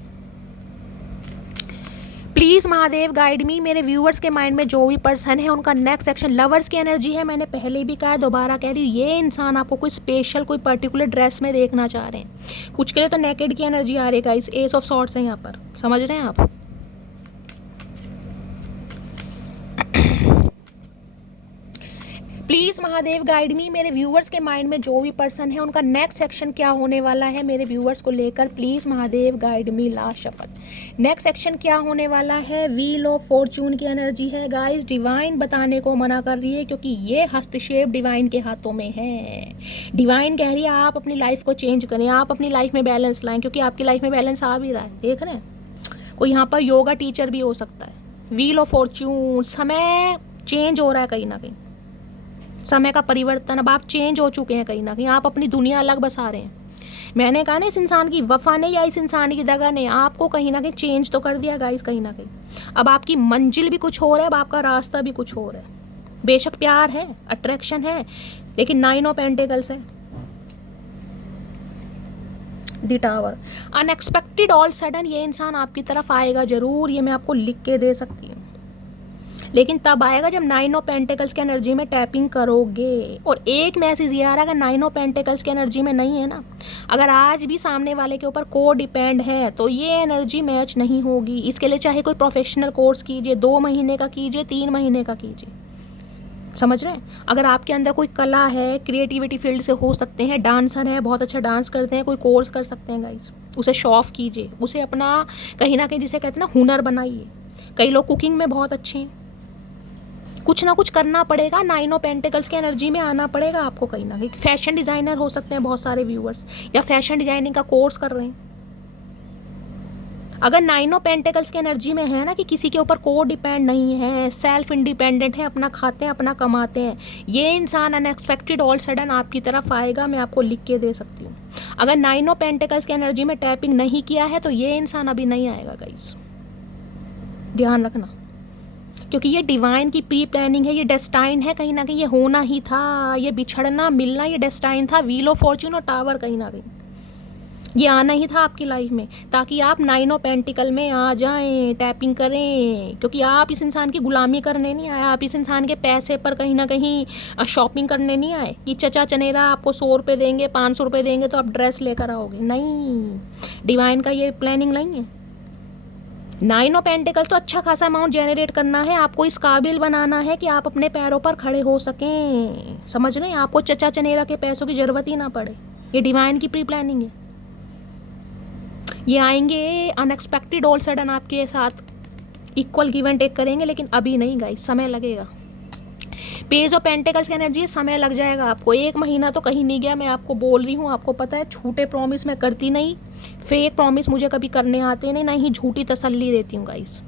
प्लीज़ महादेव गाइड मी, मेरे व्यूअर्स के माइंड में जो भी पर्सन है उनका नेक्स्ट सेक्शन लवर्स की एनर्जी है। मैंने पहले भी कहा है, दोबारा कह रही हूँ, ये इंसान आपको कोई स्पेशल, कोई पर्टिकुलर ड्रेस में देखना चाह रहे हैं। कुछ के लिए तो नेकेड की एनर्जी आ रही है गाइस, एस ऑफ सॉर्ड्स है यहाँ पर, समझ रहे हैं आप। प्लीज़ महादेव गाइड मी, मेरे व्यूअर्स के माइंड में जो भी पर्सन है उनका नेक्स्ट सेक्शन क्या होने वाला है मेरे व्यूअर्स को लेकर। Please Mahadev guide me, last शपथ। नेक्स्ट सेक्शन क्या होने वाला है, व्हील ऑफ फॉर्चून की एनर्जी है गाइस। डिवाइन बताने को मना कर रही है, क्योंकि ये हस्तक्षेप डिवाइन के हाथों में है। डिवाइन कह रही है आप अपनी लाइफ को चेंज करें, आप अपनी लाइफ में बैलेंस लाएं, क्योंकि आपकी लाइफ में बैलेंस आ भी रहा है, देख रहे हैं। कोई यहाँ पर योगा टीचर भी हो सकता है। व्हील ऑफ फॉर्चून, समय चेंज हो रहा है कहीं ना कहीं, समय का परिवर्तन, अब आप चेंज हो चुके हैं कहीं ना कहीं, आप अपनी दुनिया अलग बसा रहे हैं। मैंने कहा ना, इस इंसान की वफा ने या इस इंसान की दगा ने आपको कहीं ना कहीं चेंज तो कर दिया गाइस कहीं ना कहीं। अब आपकी मंजिल भी कुछ और है, अब आपका रास्ता भी कुछ और है। बेशक प्यार है, अट्रैक्शन है, लेकिन 9 ऑफ पेंटिकल्स है, the tower. Unexpected all sudden ये इंसान आपकी तरफ आएगा जरूर, ये मैं आपको लिख के दे सकती हूँ, लेकिन तब आएगा जब 9 ऑफ पेंटिकल्स की एनर्जी में टैपिंग करोगे। और एक मैसेज ये आ रहा है, अगर 9 ऑफ पेंटिकल्स की एनर्जी में नहीं है ना, अगर आज भी सामने वाले के ऊपर को डिपेंड है, तो ये एनर्जी मैच नहीं होगी। इसके लिए चाहे कोई प्रोफेशनल कोर्स कीजिए, 2 महीने का कीजिए, 3 महीने का कीजिए, समझ रहे हैं। अगर आपके अंदर कोई कला है, क्रिएटिविटी फील्ड से हो सकते हैं, डांसर है, बहुत अच्छा डांस करते हैं, कोई कोर्स कर सकते हैं गाइस, उसे शो ऑफ कीजिए, उसे अपना कहीं ना कहीं जिसे कहते हैं ना हुनर बनाइए। कई लोग कुकिंग में बहुत अच्छे हैं, कुछ ना कुछ करना पड़ेगा, 9 ऑफ पेंटिकल्स की एनर्जी में आना पड़ेगा आपको कहीं ना कहीं। फैशन डिज़ाइनर हो सकते हैं बहुत सारे व्यूअर्स, या फैशन डिजाइनिंग का कोर्स कर रहे हैं। अगर 9 ऑफ पेंटिकल्स की एनर्जी में है ना कि किसी के ऊपर को डिपेंड नहीं है, सेल्फ इंडिपेंडेंट है, अपना खाते हैं, अपना कमाते हैं, ये इंसान अनएक्सपेक्टेड ऑल सडन आपकी तरफ आएगा, मैं आपको लिख के दे सकती हूँ। अगर 9 ऑफ पेंटिकल्स की एनर्जी में टैपिंग नहीं किया है तो ये इंसान अभी नहीं आएगा गाइस, ध्यान रखना, क्योंकि ये डिवाइन की प्री प्लानिंग है, ये डेस्टाइन है, कहीं ना कहीं ये होना ही था, ये बिछड़ना मिलना ये डेस्टाइन था। व्हील ऑफ फॉर्च्यून और टावर कहीं ना कहीं ये आना ही था आपकी लाइफ में, ताकि आप 9 ऑफ पेंटिकल में आ जाएं, टैपिंग करें। क्योंकि आप इस इंसान की गुलामी करने नहीं आए, आप इस इंसान के पैसे पर कहीं ना कहीं शॉपिंग करने नहीं आए कि चचा चनेरा आपको 100 रुपये देंगे, 500 रुपये देंगे तो आप ड्रेस लेकर आओगे, नहीं, डिवाइन का ये प्लानिंग नहीं है। 9 ऑफ पेंटिकल तो अच्छा खासा अमाउंट जनरेट करना है, आपको इस काबिल बनाना है कि आप अपने पैरों पर खड़े हो सकें, समझ रहे हैं। आपको चचा चनेरा के पैसों की ज़रूरत ही ना पड़े, ये डिवाइन की प्री प्लानिंग है। ये आएंगे अनएक्सपेक्टेड ऑल सडन आपके साथ, इक्वल गिव एंड टेक करेंगे, लेकिन अभी नहीं गाइस, समय लगेगा। पेज ऑफ पेंटिकल्स की एनर्जी, समय लग जाएगा आपको, 1 महीना तो कहीं नहीं गया, मैं आपको बोल रही हूँ। आपको पता है झूठे प्रॉमिस मैं करती नहीं, फेक प्रॉमिस मुझे कभी करने आते नहीं, ना ही झूठी तसल्ली देती हूँ गाइस।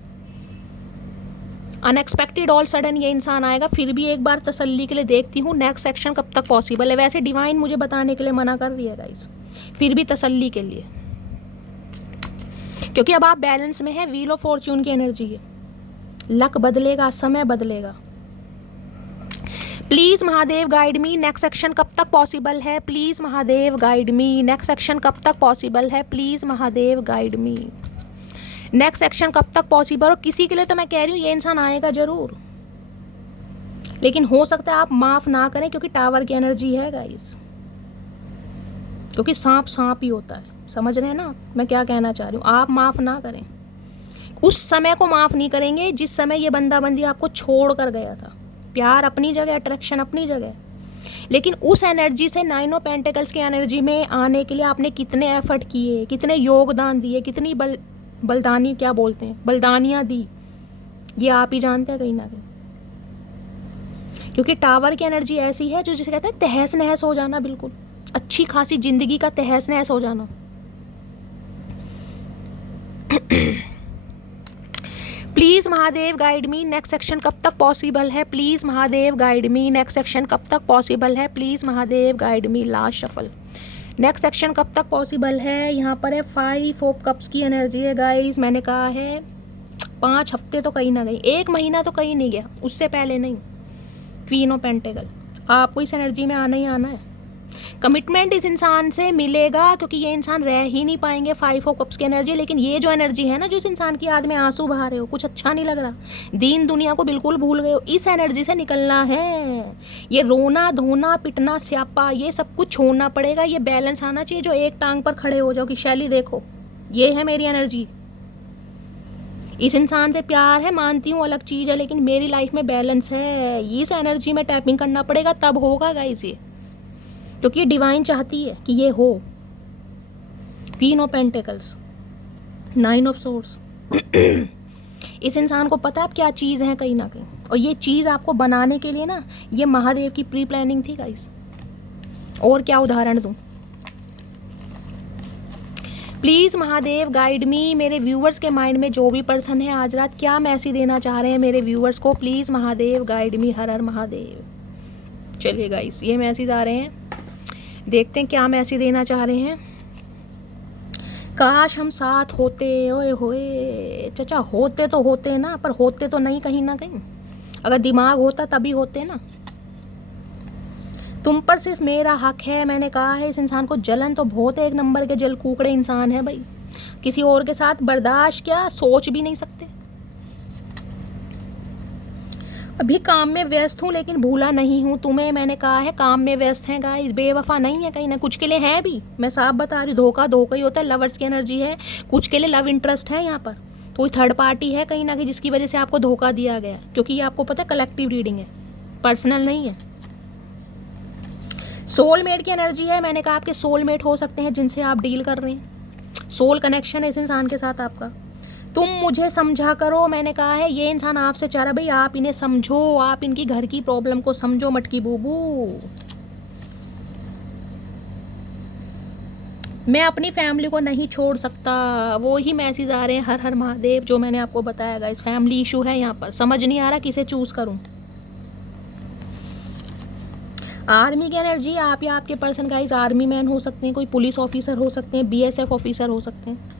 अनएक्सपेक्टेड ऑल सडन ये इंसान आएगा, फिर भी एक बार तसल्ली के लिए देखती हूँ नेक्स्ट सेक्शन कब तक पॉसिबल है। वैसे डिवाइन मुझे बताने के लिए मना कर रही है गाइस, फिर भी तसल्ली के लिए, क्योंकि अब आप बैलेंस में है। व्हील ऑफ फॉर्च्यून की एनर्जी है, लक बदलेगा, समय बदलेगा। Please Mahadev guide me, next section कब तक पॉसिबल है, please Mahadev guide me, next section कब तक पॉसिबल है, please Mahadev guide me, next section कब तक पॉसिबल। और किसी के लिए तो मैं कह रही हूँ ये इंसान आएगा जरूर, लेकिन हो सकता है आप माफ़ ना करें, क्योंकि टावर की एनर्जी है गाइस, क्योंकि सांप सांप ही होता है, समझ रहे हैं ना मैं क्या कहना चाह रही हूँ। आप माफ़ ना करें, उस समय को माफ़ नहीं करेंगे जिस समय ये बंदा बंदी आपको छोड़ कर गया था। प्यार अपनी जगह, अट्रैक्शन अपनी जगह, लेकिन उस एनर्जी से 9 ऑफ पेंटिकल्स की एनर्जी में आने के लिए आपने कितने एफर्ट किए, कितने योगदान दिए, कितनी बलिदानी क्या बोलते हैं, बलिदानियाँ दी, ये आप ही जानते हैं कहीं ना कहीं। क्योंकि टावर की एनर्जी ऐसी है जो जिसे कहते हैं तहस नहस हो जाना, बिल्कुल अच्छी खासी जिंदगी का तहस नहस हो जाना। Please Mahadev guide me, next section कब तक पॉसिबल है, please Mahadev guide me, next section कब तक पॉसिबल है, please Mahadev guide me. Last shuffle, next section कब तक पॉसिबल है। यहाँ पर है 5 ऑफ कप्स की एनर्जी है गाइस, मैंने कहा है 5 हफ्ते तो कहीं ना कहीं, 1 महीना तो कहीं नहीं गया, उससे पहले नहीं। क्वीन ऑफ पेंटिकल, आपको इस एनर्जी में आना ही आना है। कमिटमेंट इस इंसान से मिलेगा, क्योंकि ये इंसान रह ही नहीं पाएंगे 5 ऑफ कप्स की एनर्जी। लेकिन ये जो एनर्जी है ना, जो इस इंसान की याद में आंसू बहा रहे हो, कुछ अच्छा नहीं लग रहा, दीन दुनिया को बिल्कुल भूल गए हो, इस एनर्जी से निकलना है। ये रोना धोना पिटना स्यापा ये सब कुछ छोड़ना पड़ेगा, ये बैलेंस आना चाहिए, जो एक टांग पर खड़े हो जाओ कि शैली देखो ये है मेरी एनर्जी, इस इंसान से प्यार है, मानती हूँ अलग चीज़ है, लेकिन मेरी लाइफ में बैलेंस है। इस एनर्जी में टैपिंग करना पड़ेगा, तब होगा गाइस ये, क्योंकि डिवाइन चाहती है कि ये हो। Queen of pentacles, 9 of source, इस इंसान को पता है अब क्या चीज़ है कहीं ना कहीं, और ये चीज़ आपको बनाने के लिए ना ये महादेव की प्री प्लानिंग थी गाइस। और क्या उदाहरण दूँ, प्लीज़ महादेव गाइड मी। मेरे व्यूअर्स के माइंड में जो भी पर्सन है आज रात क्या मैसेज देना चाह रहे हैं मेरे व्यूअर्स को, प्लीज़ महादेव गाइड मी। हर हर महादेव। चलिए गाइस, ये मैसेज आ रहे हैं, देखते हैं क्या मैसेज देना चाह रहे हैं। काश हम साथ होते, ओए होए चचा, होते तो होते ना, पर होते तो नहीं कहीं ना कहीं। अगर दिमाग होता तभी होते ना। तुम पर सिर्फ मेरा हक है, मैंने कहा है। इस इंसान को जलन तो बहुत है, एक नंबर के जल कुकड़े इंसान है भाई। किसी और के साथ बर्दाश्त क्या, सोच भी नहीं सकते। अभी काम में व्यस्त हूँ लेकिन भूला नहीं हूँ तुम्हें, मैंने कहा है काम में व्यस्त हैं गाइस। बेवफा नहीं है, कहीं ना कुछ के लिए है भी, मैं साफ बता रही हूँ। धोखा धोखा ही होता है, लवर्स की एनर्जी है। कुछ के लिए लव इंटरेस्ट है यहाँ पर, कोई थर्ड पार्टी है कहीं ना कहीं जिसकी वजह से आपको धोखा दिया गया, क्योंकि ये आपको पता है कलेक्टिव रीडिंग है, पर्सनल नहीं है। सोलमेट की एनर्जी है, मैंने कहा आपके सोलमेट हो सकते हैं जिनसे आप डील कर रहे हैं। सोल कनेक्शन है इस इंसान के साथ आपका। तुम मुझे समझा करो, मैंने कहा है ये इंसान आपसे चाह रहा भाई आप इन्हें समझो, आप इनकी घर की प्रॉब्लम को समझो मटकी बूबू। मैं अपनी फैमिली को नहीं छोड़ सकता, वो ही मैसेज आ रहे हैं हर हर महादेव, जो मैंने आपको बताया गाइस। फैमिली इशू है यहाँ पर, समझ नहीं आ रहा किसे चूज करूँ। आर्मी की एनर्जी, आप या आपके पर्सन गाइस आर्मी मैन हो सकते हैं, कोई पुलिस ऑफिसर हो सकते हैं, बीएसएफ ऑफिसर हो सकते हैं।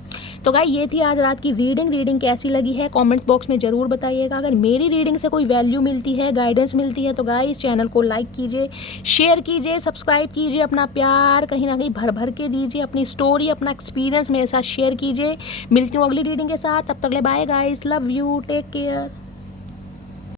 तो गाइस ये थी आज रात की रीडिंग कैसी लगी है कमेंट बॉक्स में ज़रूर बताइएगा। अगर मेरी रीडिंग से कोई वैल्यू मिलती है, गाइडेंस मिलती है, तो गाइस चैनल को लाइक कीजिए, शेयर कीजिए, सब्सक्राइब कीजिए, अपना प्यार कहीं ना कहीं भर भर के दीजिए, अपनी स्टोरी अपना एक्सपीरियंस मेरे साथ शेयर कीजिए। मिलती हूँ अगली रीडिंग के साथ, तब तक ले bye guys, love you, take care.